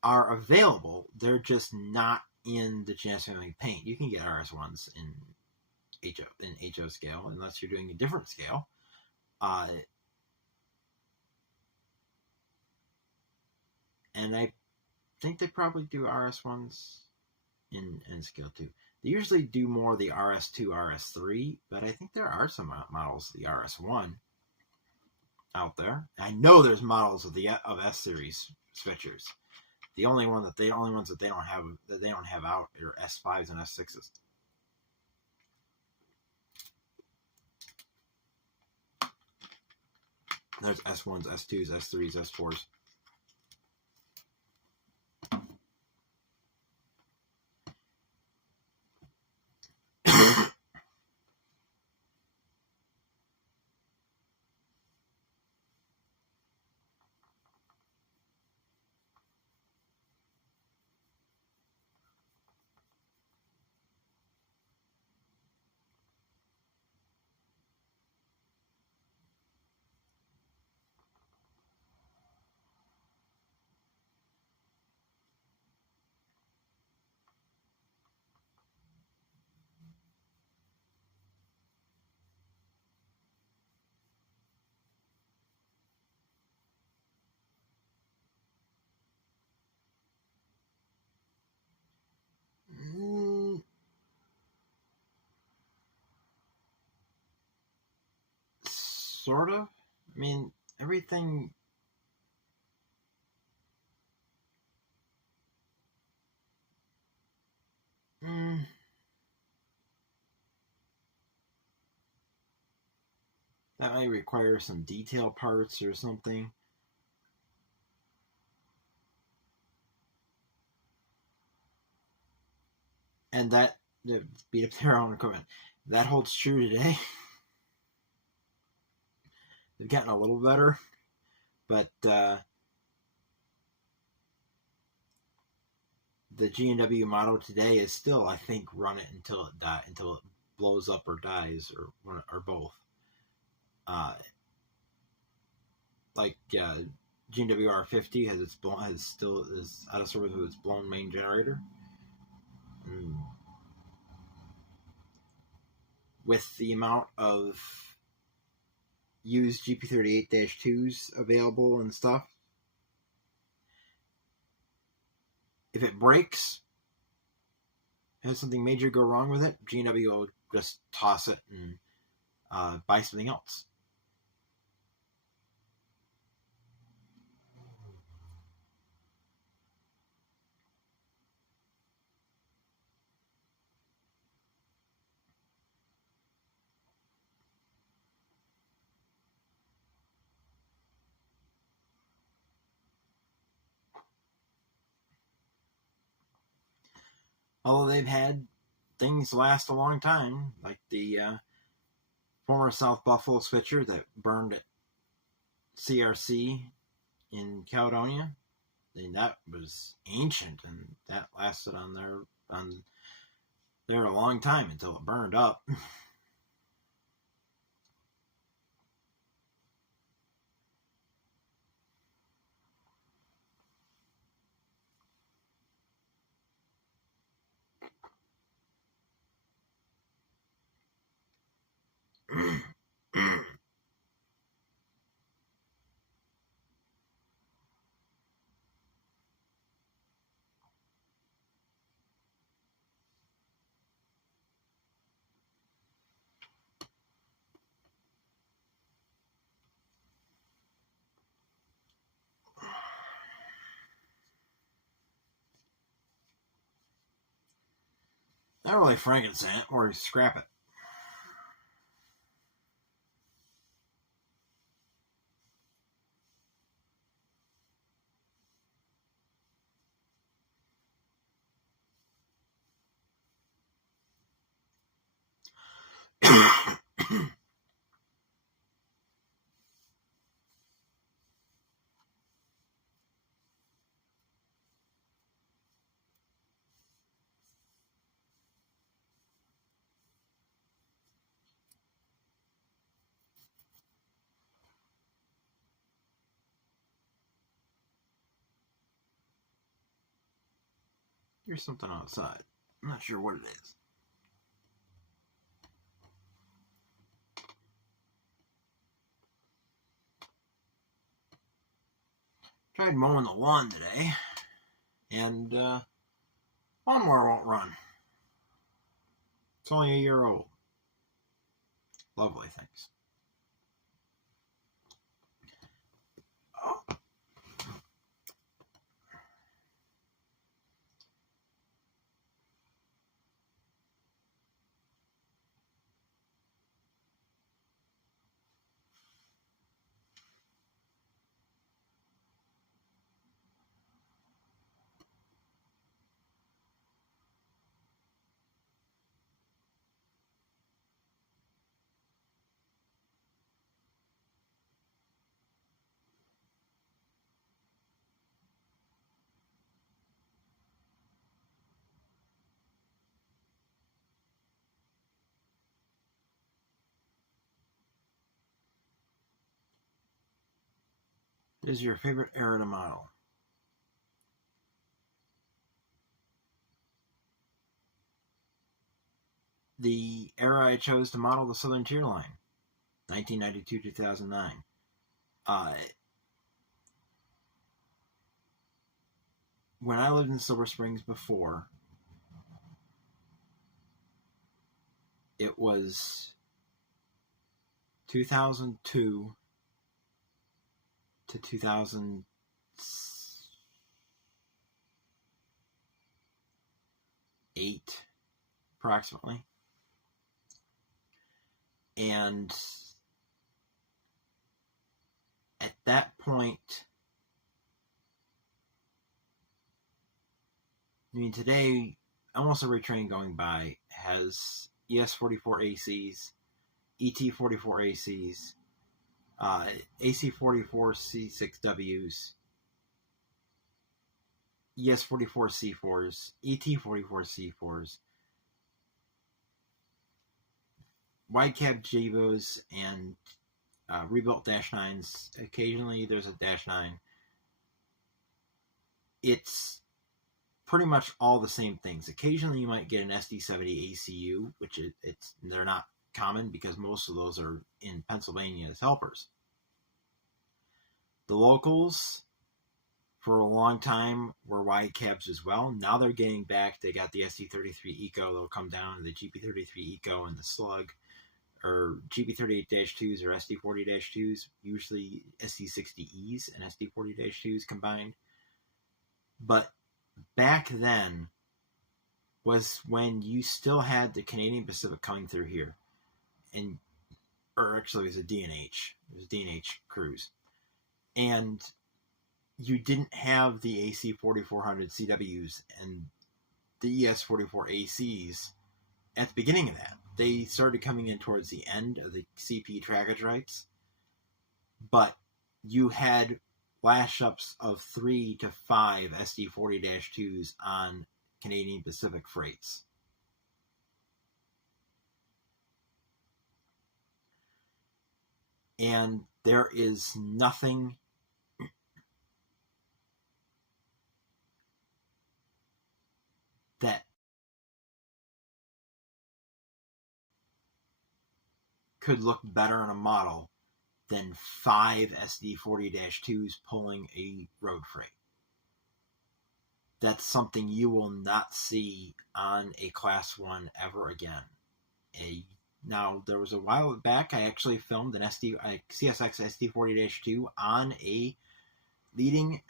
are available. They're just not in the Janus Family paint. You can get RS1s in HO scale unless you're doing a different scale. And I think they probably do RS1s in scale too. They usually do more of the RS2, RS3, but I think there are some models of the RS1 out there. I know there's models of S series switchers. The only ones that they don't have out are S5s and S6s. There's S1s, S2s, S3s, S4s. Sort of. I mean, everything. That might require some detail parts or something. And that, beat up their own equipment, that holds true today. They've gotten a little better, but the G&W model today is still, I think, run it until it blows up or dies, or both. Like G&W R50 is out of service with its blown main generator. With the amount of used GP38-2s available and stuff, if it breaks, has something major go wrong with it, G&W will just toss it and buy something else. Although they've had things last a long time, like the former South Buffalo switcher that burned at CRC in Caledonia. And that was ancient, and that lasted on there a long time until it burned up. Not really frankincense, or scrap it. There's something outside. I'm not sure what it is. Tried mowing the lawn today, and lawnmower won't run. It's only a year old. Lovely things. Oh. Is your favorite era to model? The era I chose to model the Southern Tier line, 1992-2009. When I lived in Silver Springs before, it was 2002 to 2008, approximately. And at that point, I mean, today, almost every train going by has ES44 ACs, ET44 ACs, AC44 C6Ws, ES44 C4s, ET44 C4s, wide cab Jevos, and rebuilt Dash 9s. Occasionally there's a Dash 9. It's pretty much all the same things. Occasionally you might get an SD70 ACU, which they're not common because most of those are in Pennsylvania as helpers. The locals, for a long time, were wide cabs as well. Now they're getting back. They got the SD33 Eco. They'll come down to the GP33 Eco and the Slug, or GP38-2s or SD40-2s, usually SD60Es and SD40-2s combined. But back then was when you still had the Canadian Pacific coming through here. Or actually it was a D&H. It was a D&H cruise. And you didn't have the AC4400 CWs and the ES44 ACs at the beginning of that. They started coming in towards the end of the CP trackage rights, but you had lash ups of 3 to 5 SD40-2s on Canadian Pacific freights. And there is nothing that could look better on a model than 5 SD40-2s pulling a road freight. That's something you will not see on a Class 1 ever again. Now, there was a while back, I actually filmed a CSX SD40-2 on a leading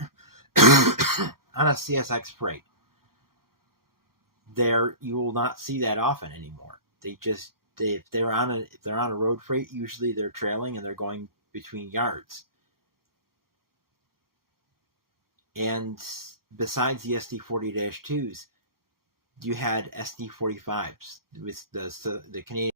on a CSX freight. There, you will not see that often anymore. If they're on a road freight, usually they're trailing and they're going between yards. And besides the SD40-2s, you had SD45s with the Canadian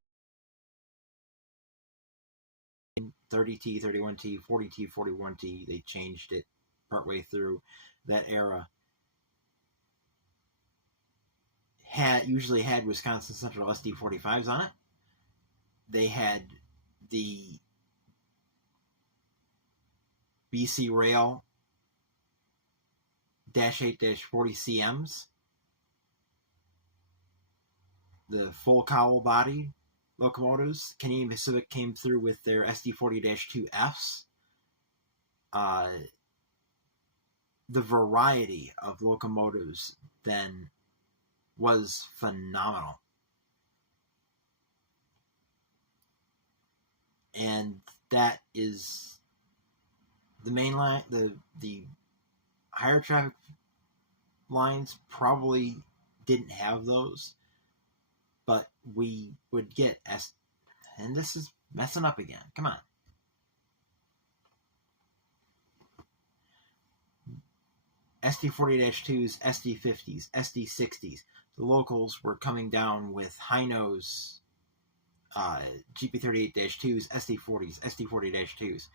30T, 31T, 40T, 41T. They changed it partway through that era. Usually had Wisconsin Central SD45s on it. They had the BC Rail -8-40 CMs, the full cowl body locomotives. Canadian Pacific came through with their SD40-2Fs. The variety of locomotives then was phenomenal. And that is the main line. The higher traffic lines probably didn't have those, but we would get and this is messing up again. Come on. SD40-2s, SD50s, SD60s. The locals were coming down with high nose GP38-2s, SD40s, SD40-2s.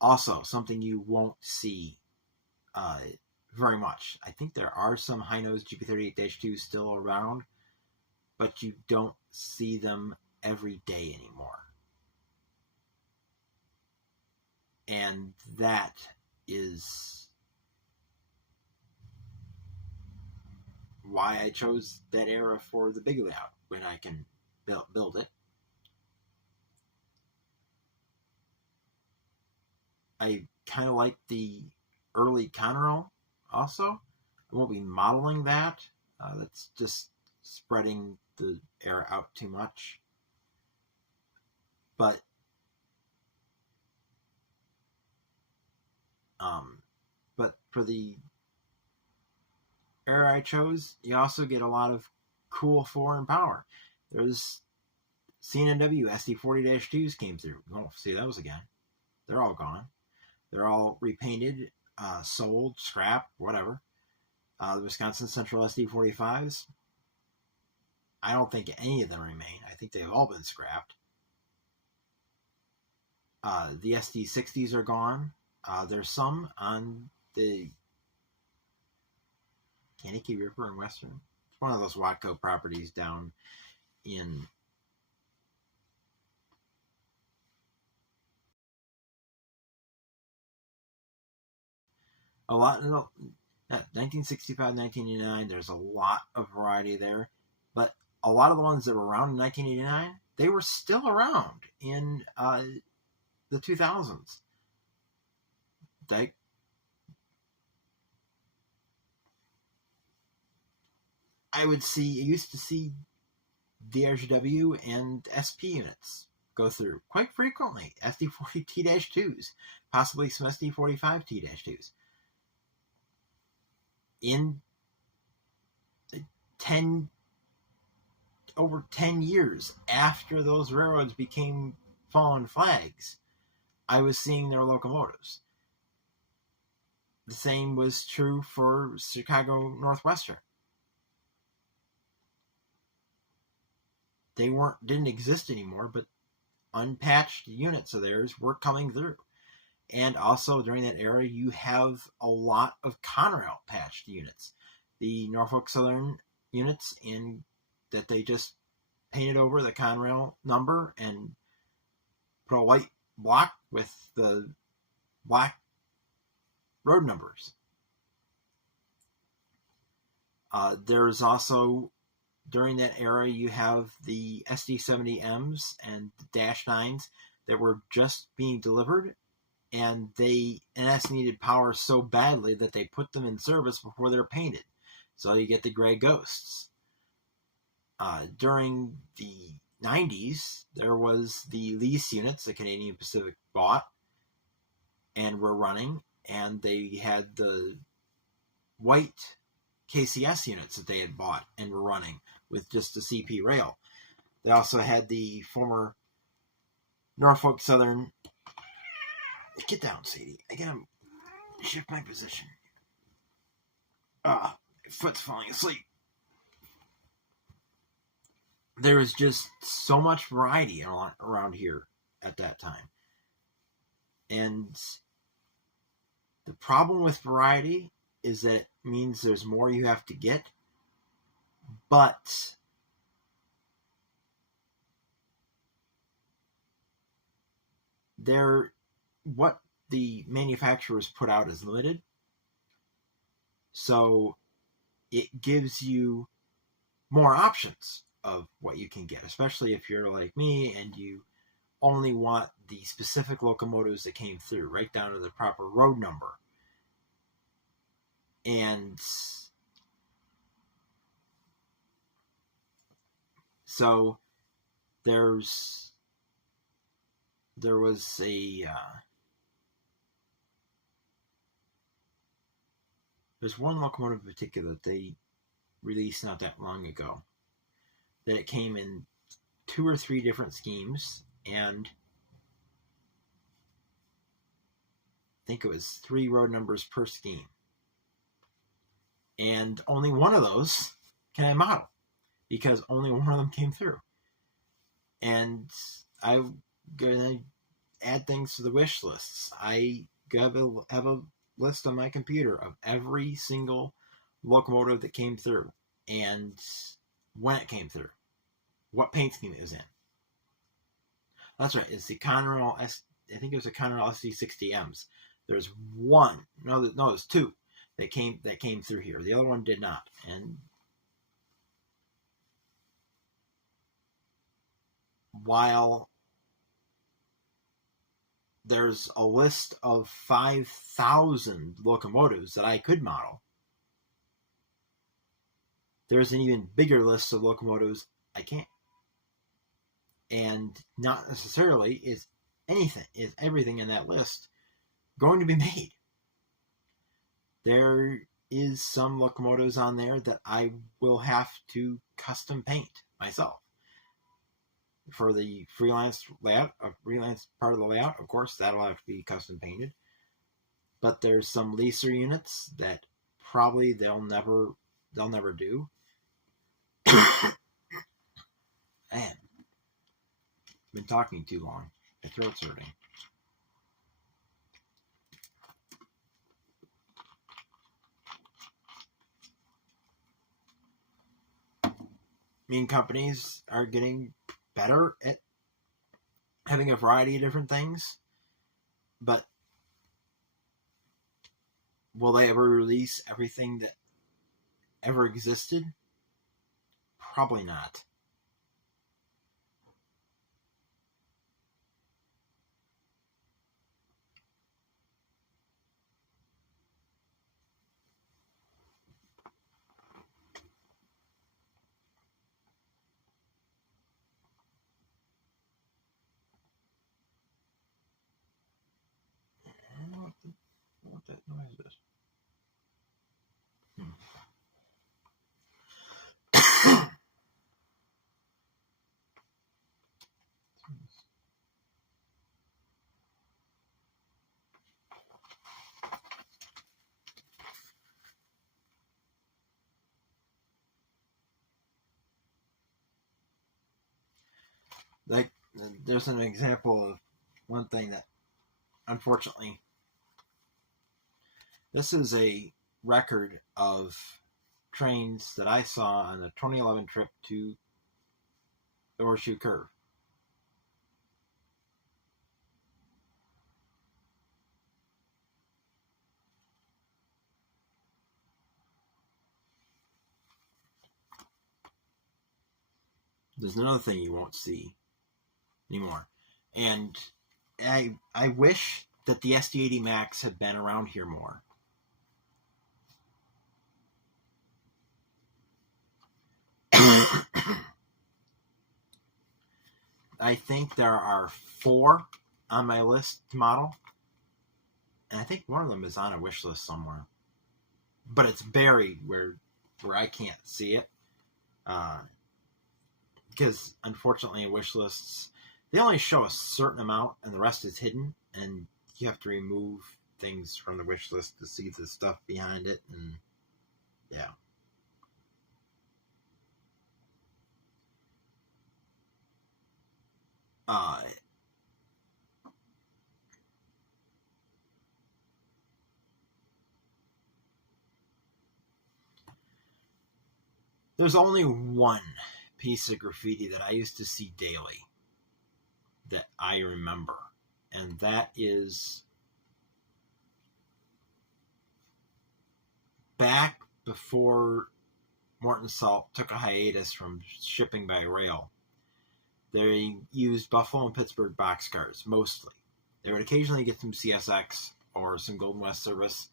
Also, something you won't see very much. I think there are some high nose GP38-2s still around, but you don't see them every day anymore. And that is why I chose that era for the big layout when I can build it. I kind of like the early Conrail also. I won't be modeling that. That's just spreading the era out too much. But for the era I chose, you also get a lot of cool foreign power. There's CNW SD40-2s came through. We won't see those again. They're all gone. They're all repainted, sold, scrapped, whatever. The Wisconsin Central SD45s, I don't think any of them remain. I think they've all been scrapped. The SD60s are gone. There's some on the Kankakee River in Western. It's one of those Watco properties down in a lot. 1965, 1989. There's a lot of variety there, but a lot of the ones that were around in 1989, they were still around in the 2000s. I used to see DRGW and SP units go through quite frequently. SD40T-2s, possibly some SD45T-2s. In over 10 years after those railroads became fallen flags, I was seeing their locomotives. The same was true for Chicago Northwestern. didn't exist anymore, but unpatched units of theirs were coming through. And also during that era, you have a lot of Conrail patched units. The Norfolk Southern units that they just painted over the Conrail number and put a white block with the black road numbers. There's also, during that era, you have the SD70Ms and the Dash 9s that were just being delivered, and NS needed power so badly that they put them in service before they're painted. So you get the gray ghosts. During the 90s, there was the lease units the Canadian Pacific bought and were running, and they had the white KCS units that they had bought and were running with just the CP rail. They also had the former Norfolk Southern. Get down, Sadie. I gotta shift my position. My foot's falling asleep. There was just so much variety around here at that time. And the problem with variety is that it means there's more you have to get, but what the manufacturers put out is limited, so it gives you more options of what you can get, especially if you're like me and you only want the specific locomotives that came through, right down to the proper road number. And so there's one locomotive in particular that they released not that long ago, that it came in 2 or 3 different schemes, and I think it was 3 road numbers per scheme. And only one of those can I model, because only one of them came through. And I'm going to add things to the wish lists. I have a list on my computer of every single locomotive that came through, and when it came through, what paint scheme it was in. That's right, it's the Conrail, I think it was the Conrail SD60Ms. There's one, there's 2 that came through here. The other one did not. And while there's a list of 5,000 locomotives that I could model, there's an even bigger list of locomotives I can't. And not necessarily is everything in that list going to be made. There is some locomotives on there that I will have to custom paint myself. For the freelance layout, freelance part of the layout, of course, that'll have to be custom painted. But there's some leaser units that probably they'll never do. Man, I've been talking too long. My throat's hurting. Companies are getting better at having a variety of different things, but will they ever release everything that ever existed? Probably not. What that noise is? Like, there's an example of one thing that, unfortunately, this is a record of trains that I saw on the 2011 trip to the Horseshoe Curve. There's another thing you won't see anymore. And I wish that the SD80 Max had been around here more. I think there are 4 on my list to model. And I think one of them is on a wish list somewhere. But it's buried where I can't see it. Because, unfortunately, wish lists, they only show a certain amount and the rest is hidden. And you have to remove things from the wish list to see the stuff behind it. And, yeah. There's only one piece of graffiti that I used to see daily that I remember, and that is back before Morton Salt took a hiatus from shipping by rail. They used Buffalo and Pittsburgh boxcars mostly. They would occasionally get some CSX or some Golden West service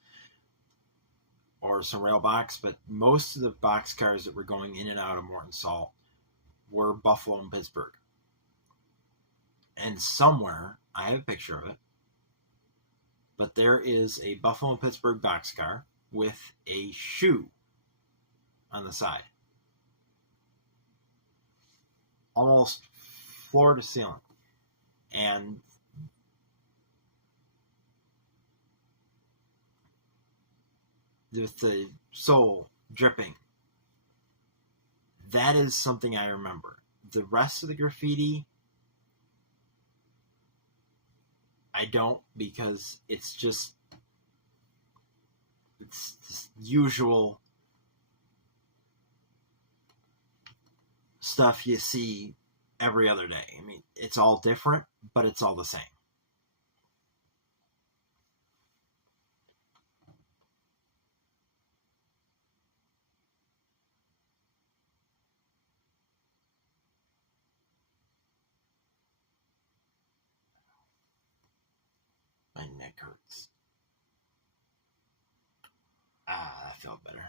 or some rail box, but most of the boxcars that were going in and out of Morton Salt were Buffalo and Pittsburgh. And somewhere, I have a picture of it, but there is a Buffalo and Pittsburgh boxcar with a shoe on the side. Almost floor to ceiling. And with the sole dripping. That is something I remember. The rest of the graffiti, I don't, because it's just usual stuff you see every other day. I mean, it's all different, but it's all the same. My neck hurts. I felt better.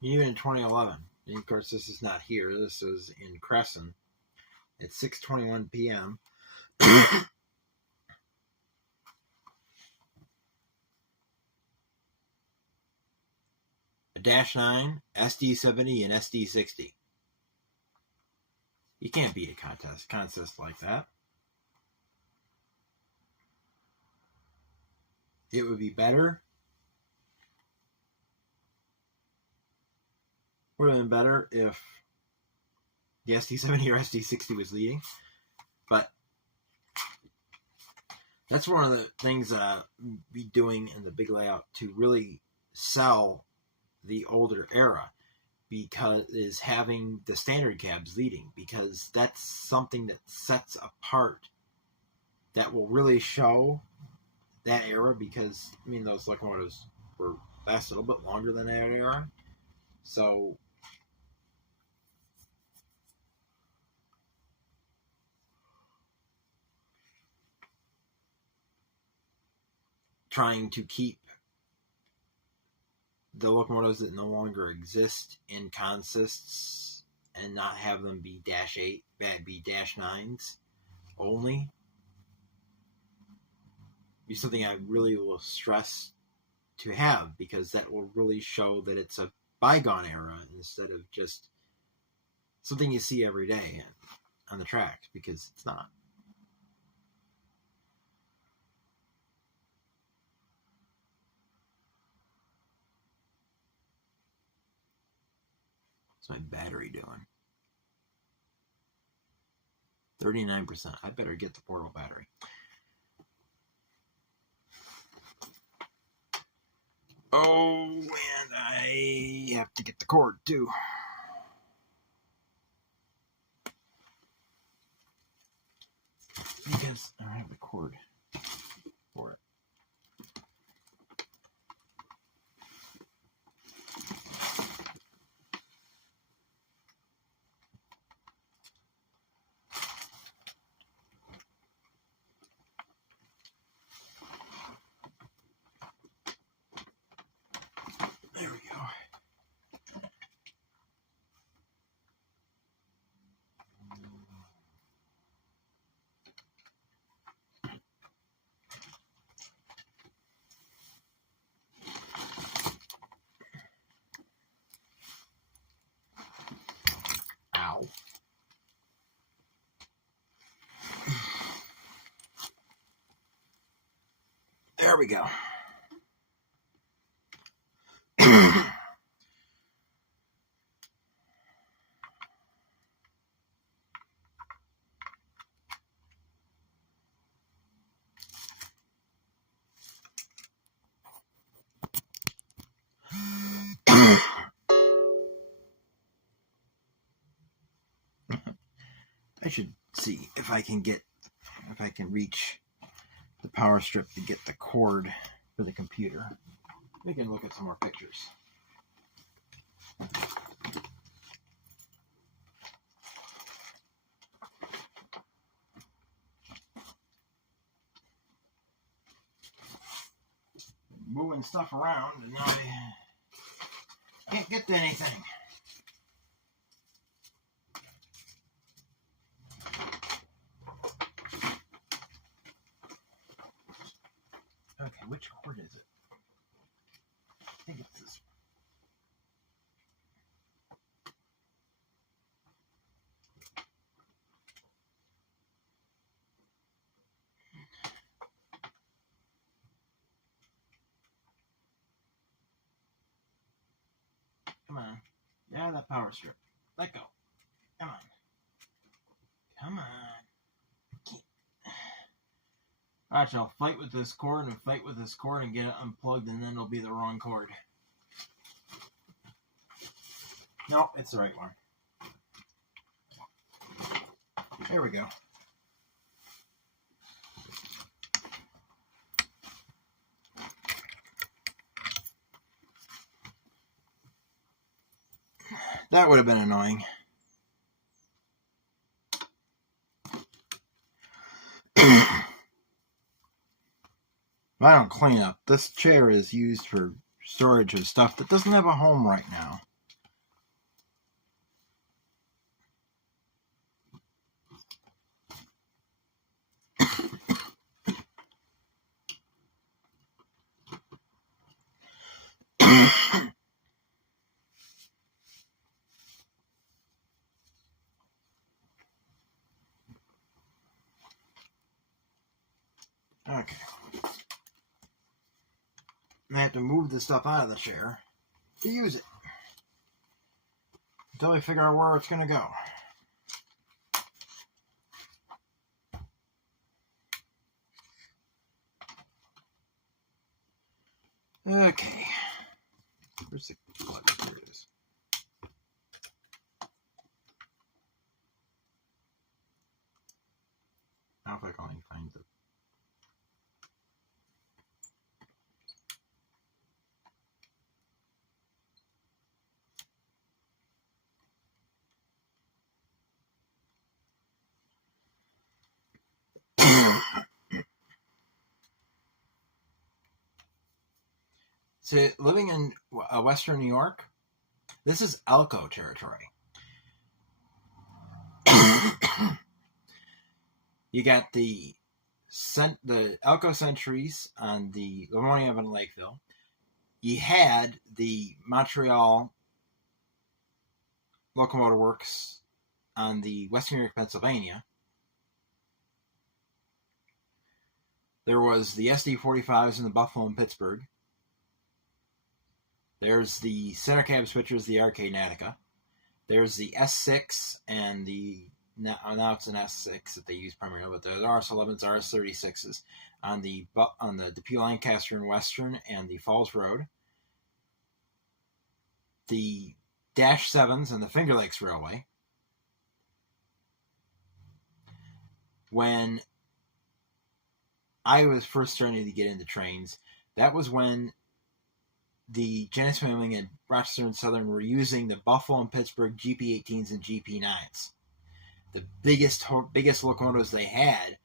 Even in 2011, and of course this is not here, this is in Crescent at 6:21 p.m. A Dash 9, SD70, and SD60. You can't beat a contest like that. It would be better. Would have been better if the SD70 or SD60 was leading. But that's one of the things that I'll be doing in the big layout to really sell the older era, because is having the standard cabs leading, because that's something that sets apart, that will really show that era, because I mean those locomotives were lasted a little bit longer than that era. So trying to keep the locomotives that no longer exist in consists and not have them be Dash 8, be Dash 9s only, be something I really will stress to have, because that will really show that it's a bygone era instead of just something you see every day. on the tracks because it's not. What's my battery doing? 39%. I better get the portable battery. Oh, and I have to get the cord too. Because I don't have the cord for it. There we go. Ow. There we go. I should see if I can reach the power strip to get the cord for the computer. We can look at some more pictures. Moving stuff around and now I can't get to anything. Okay, which cord is it? I think it's this one. Come on. Yeah, that power strip. Let go. Come on. Come on. Watch, I'll fight with this cord and fight with this cord and get it unplugged, and then it'll be the wrong cord. Nope, it's the right one. There we go. That would have been annoying. I don't clean up. This chair is used for storage of stuff that doesn't have a home right now. Okay. I have to move the stuff out of the chair to use it until I figure out where it's going to go. Okay. Where's the plug? Here it is. Now if I can only find the So, living in Western New York, this is Elko territory. You got the Elko Sentries on the Livonia Avenue Lakeville. You had the Montreal Locomotive Works on the Western New York, Pennsylvania. There was the SD45s in the Buffalo and Pittsburgh. There's the center cab switchers, the RK Natica. There's the S6 and the now it's an S6 that they use primarily, but there's RS11s, RS36s on the DePuy Lancaster and Western and the Falls Road. The Dash 7s and the Finger Lakes Railway. When I was first starting to get into trains, that was when the Genesee Wyoming and Rochester and Southern were using the Buffalo and Pittsburgh GP18s and GP9s. The biggest locomotives they had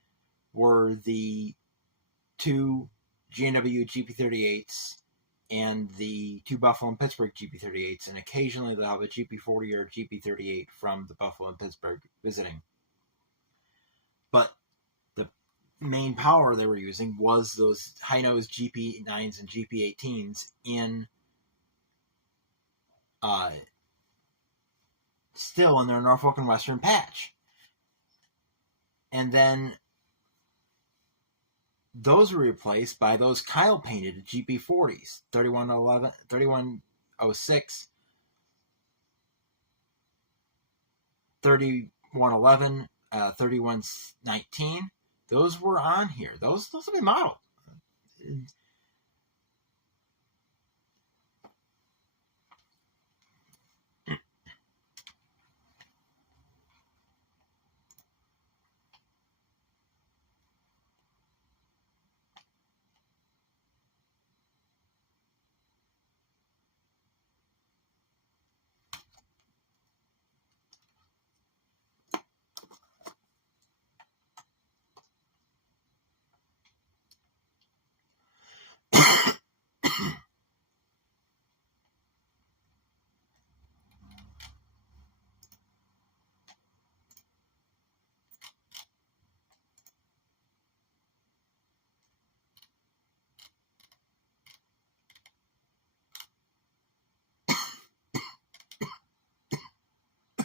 were the two G&W GP38s and the two Buffalo and Pittsburgh GP38s, and occasionally they'll have a GP40 or a GP38 from the Buffalo and Pittsburgh visiting. But the main power they were using was those high-nose GP9s and GP18s still in their Norfolk and Western patch. And then those were replaced by those Kyle painted GP40s, 3111, 3106, 3111, 3119. Those were on here. Those have been modeled.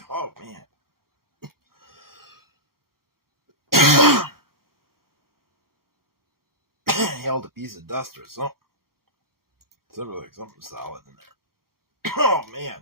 Oh, man. Held a piece of dust or something. Something like something solid in there. Oh, man.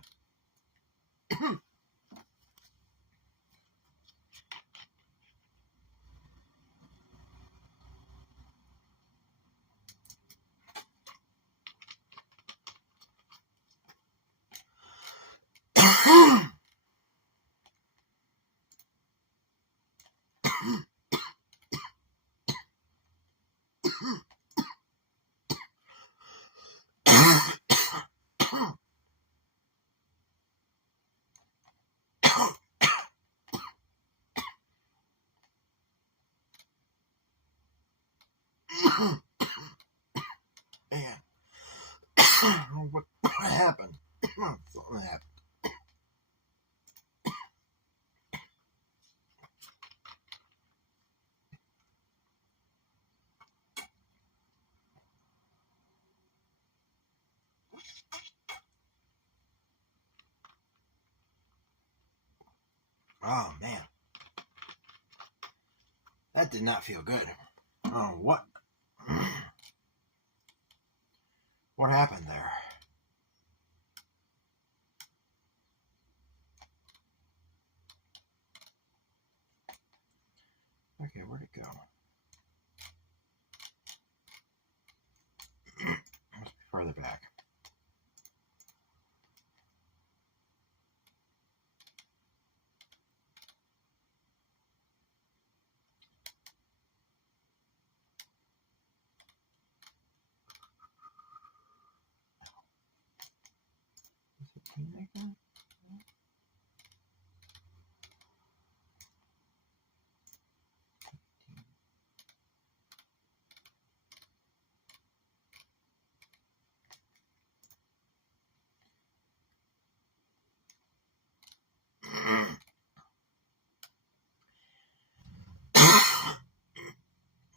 Man. What happened? Something happened. Oh, man. That did not feel good. Oh, what? What happened there? Okay, where'd it go? Must be farther back.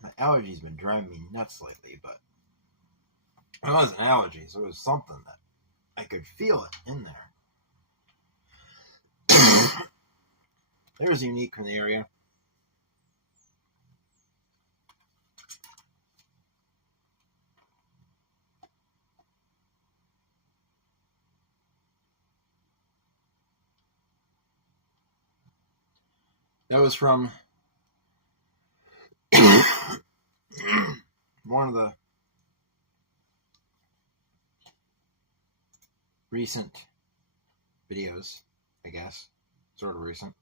My allergies been driving me nuts lately, but it wasn't allergies. It was something that I could feel it in there. There's Unique from the area. That was from one of the recent videos, I guess. Sort of recent.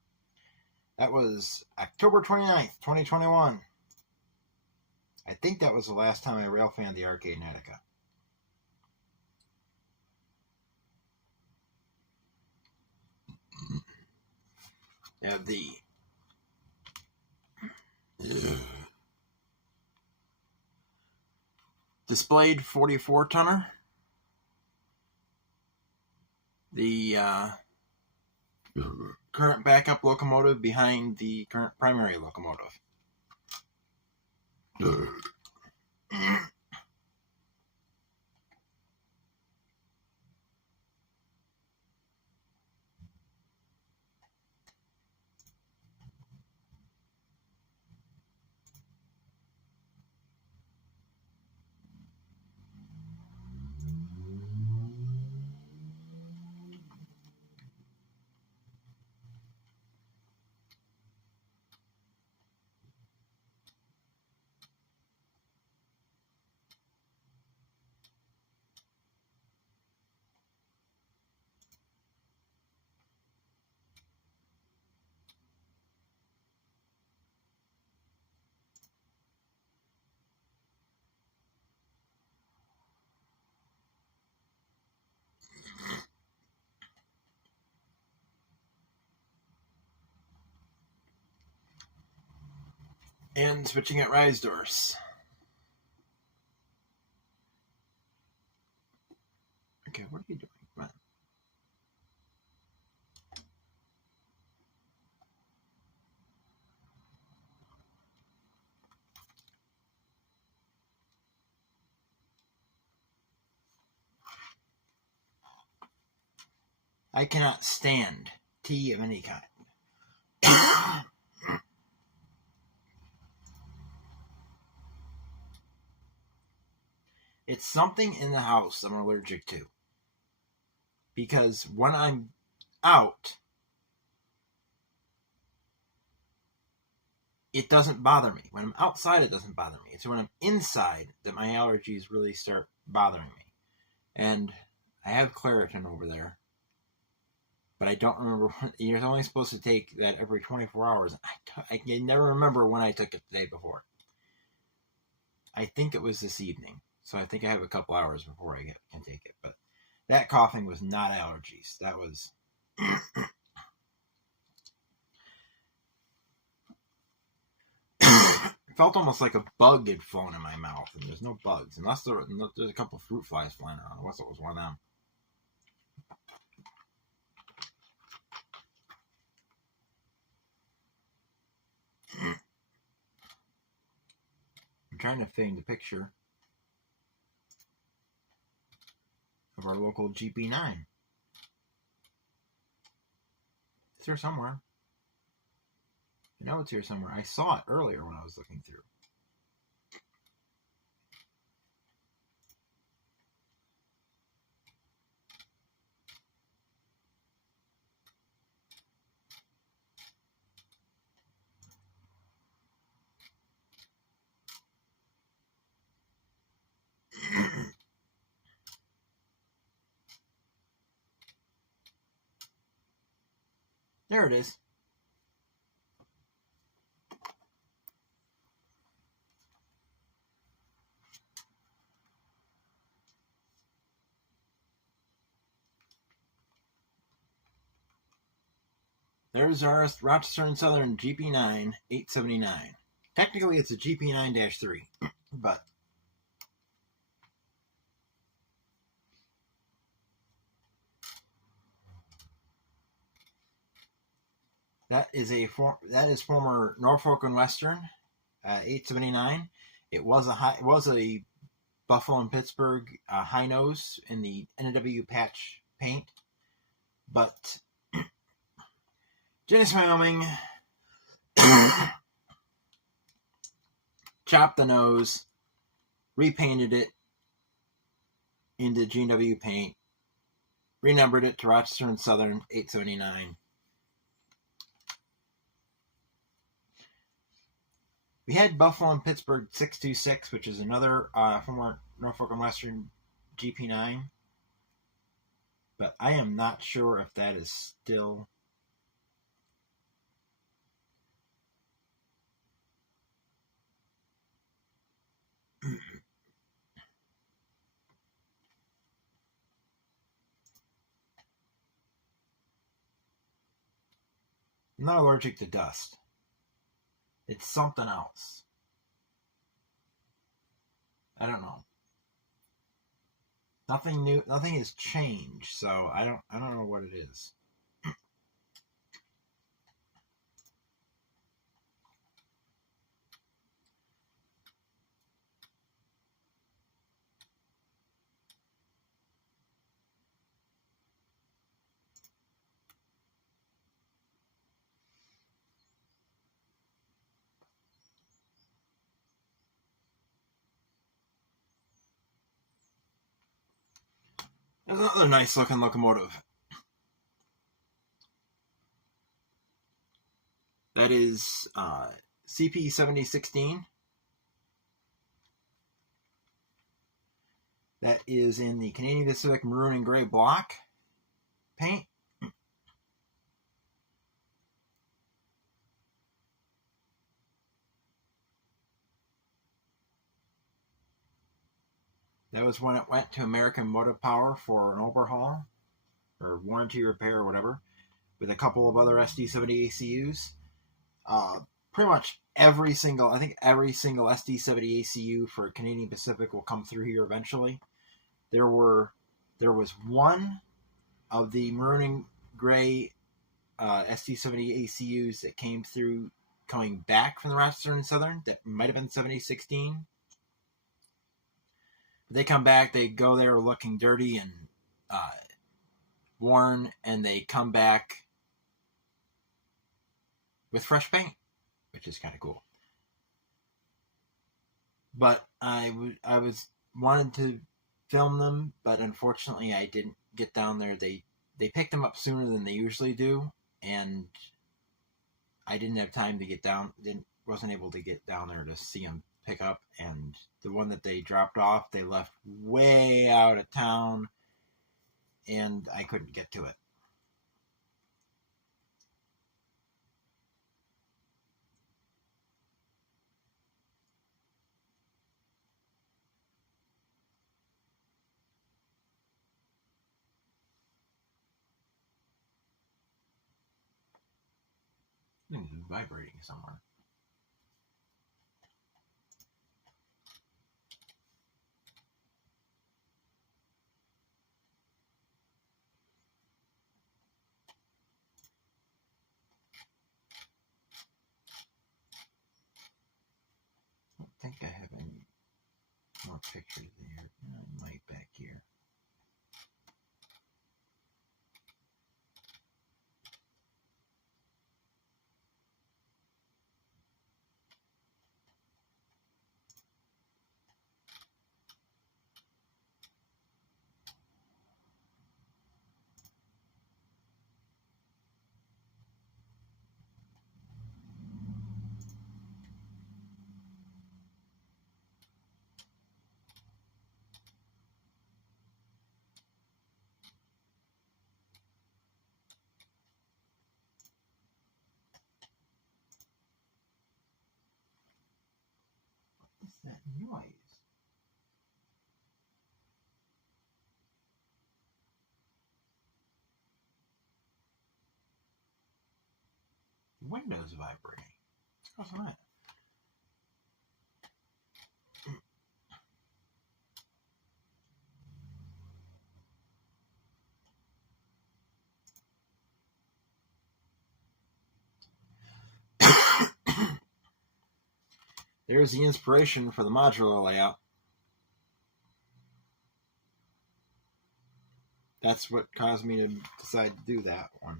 That was October 29th, 2021. I think that was the last time I rail fanned the Arcade Nautica. They have the displayed 44-tonner. The current backup locomotive behind the current primary locomotive. And switching at rise doors. Okay, what are you doing? Come on. I cannot stand tea of any kind. It's something in the house I'm allergic to. Because when I'm out, it doesn't bother me. When I'm outside, it doesn't bother me. It's when I'm inside that my allergies really start bothering me. And I have Claritin over there. But I don't remember when. You're only supposed to take that every 24 hours. I can never remember when I took it the day before. I think it was this evening. So I think I have a couple hours before I can take it. But that coughing was not allergies. That was... It felt almost like a bug had flown in my mouth. And there's no bugs. Unless there's a couple fruit flies flying around. Unless it was one of them. I'm trying to find a picture of our local GP9. It's here somewhere. I know it's here somewhere. I saw it earlier when I was looking through. There it is. There's our Rochester and Southern GP9 879. Technically, it's a GP9-3, but that is former Norfolk and Western 879. It was a Buffalo and Pittsburgh high nose in the NW patch paint, but Genesee, Wyoming. Chopped the nose, repainted it into G&W paint, renumbered it to Rochester and Southern 879. We had Buffalo and Pittsburgh 626, which is another from our Norfolk and Western GP9. But I am not sure if that is still... I'm not allergic to dust. It's something else. I don't know. Nothing new. Nothing has changed. So I don't know what it is. There's another nice looking locomotive. That is CP 7016. That is in the Canadian Pacific maroon and gray block paint. That was when it went to American Motive Power for an overhaul or warranty repair or whatever, with a couple of other SD70 ACUs. Pretty much every single SD70 ACU for Canadian Pacific will come through here eventually. There was one of the maroon and gray SD70 ACUs that came through coming back from the Rochester and Southern that might have been 7016. They come back, they go there looking dirty and worn, and they come back with fresh paint, which is kind of cool. But I was wanted to film them, but unfortunately I didn't get down there. They picked them up sooner than they usually do, and I didn't have time to get down. Wasn't able to get down there to see them pick up. And the one that they dropped off, they left way out of town, and I couldn't get to it. I think it's vibrating somewhere. I don't think I have any more pictures there. I might back here. What's that noise? The window's vibrating. What's that? There's the inspiration for the modular layout. That's what caused me to decide to do that one.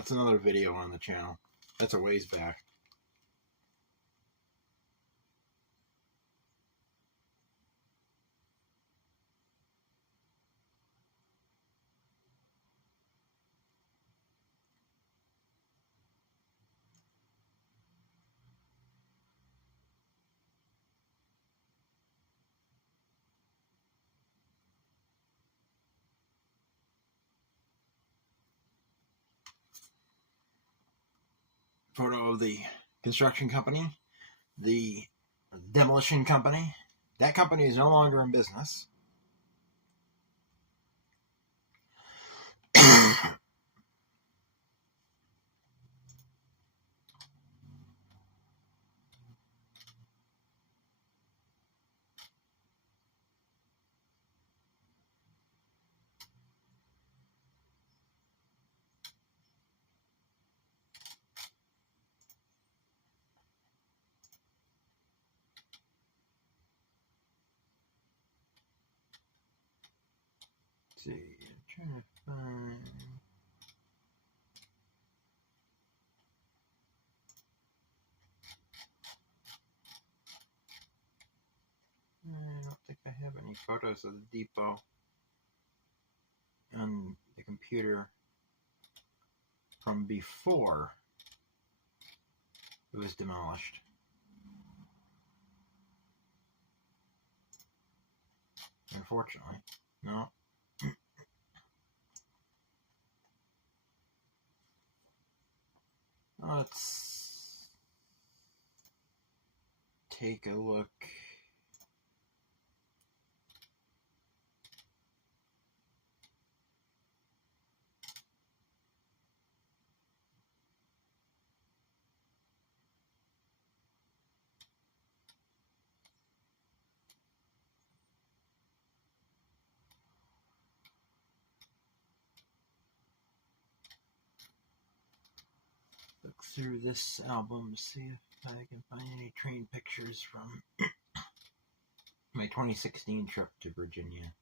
That's another video on the channel. That's a ways back. Photo of the construction company, the demolition company. That company is no longer in business. Let's see, I'm trying to find. I don't think I have any photos of the depot on the computer from before it was demolished. Unfortunately, no. Let's take a look. Look through this album, see if I can find any train pictures from my 2016 trip to Virginia.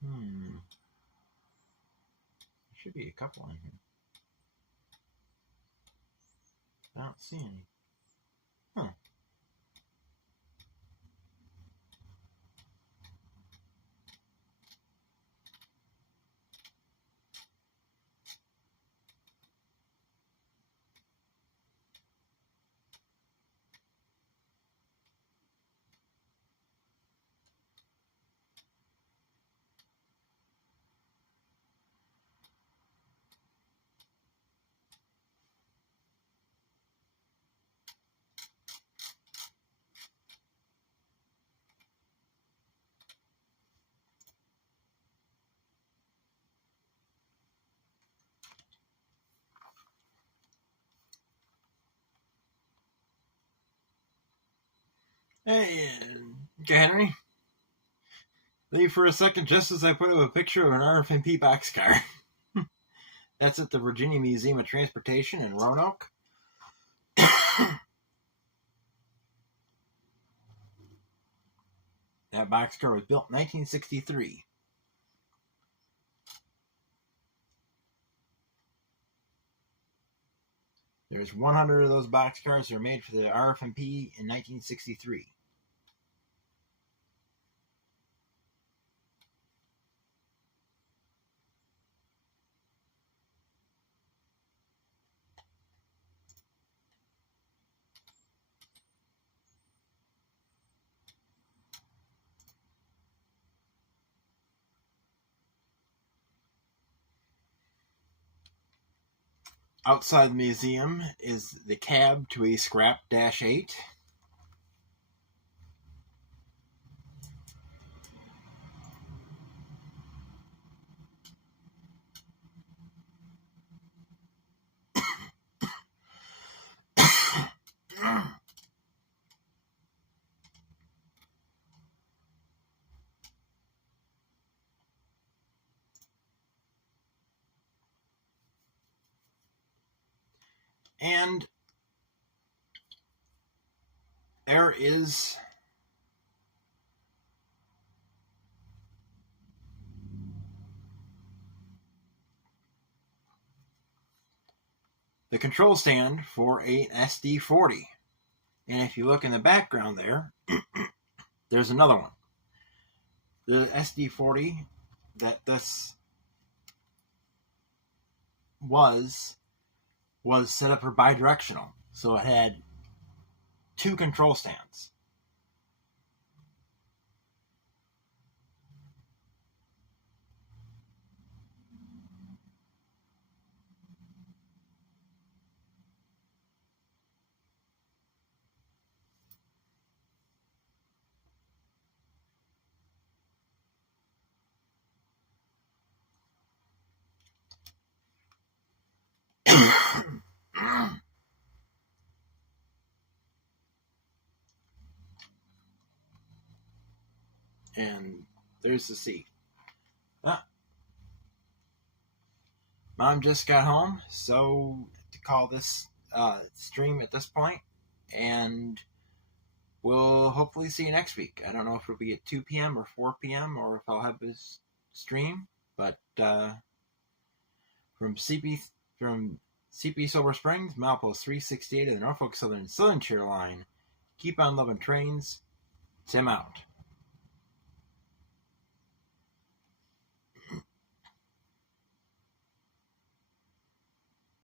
There should be a couple in here. I don't see any. Huh. Hey, Henry. Leave for a second just as I put up a picture of an RFMP boxcar. That's at the Virginia Museum of Transportation in Roanoke. That boxcar was built in 1963. There's 100 of those boxcars that are made for the RFMP in 1963. Outside the museum is the cab to a scrap Dash 8. And there is the control stand for a SD40. And if you look in the background there, there's another one. The SD40 that this was set up for bidirectional. So it had two control stands. And there's the seat. Mom just got home, so to call this stream at this point, and we'll hopefully see you next week. I don't know if it'll be at 2 p.m. or 4 p.m. or if I'll have this stream, but from CP Silver Springs, milepost 368 of the Norfolk Southern Tier line, keep on loving trains. Tim out.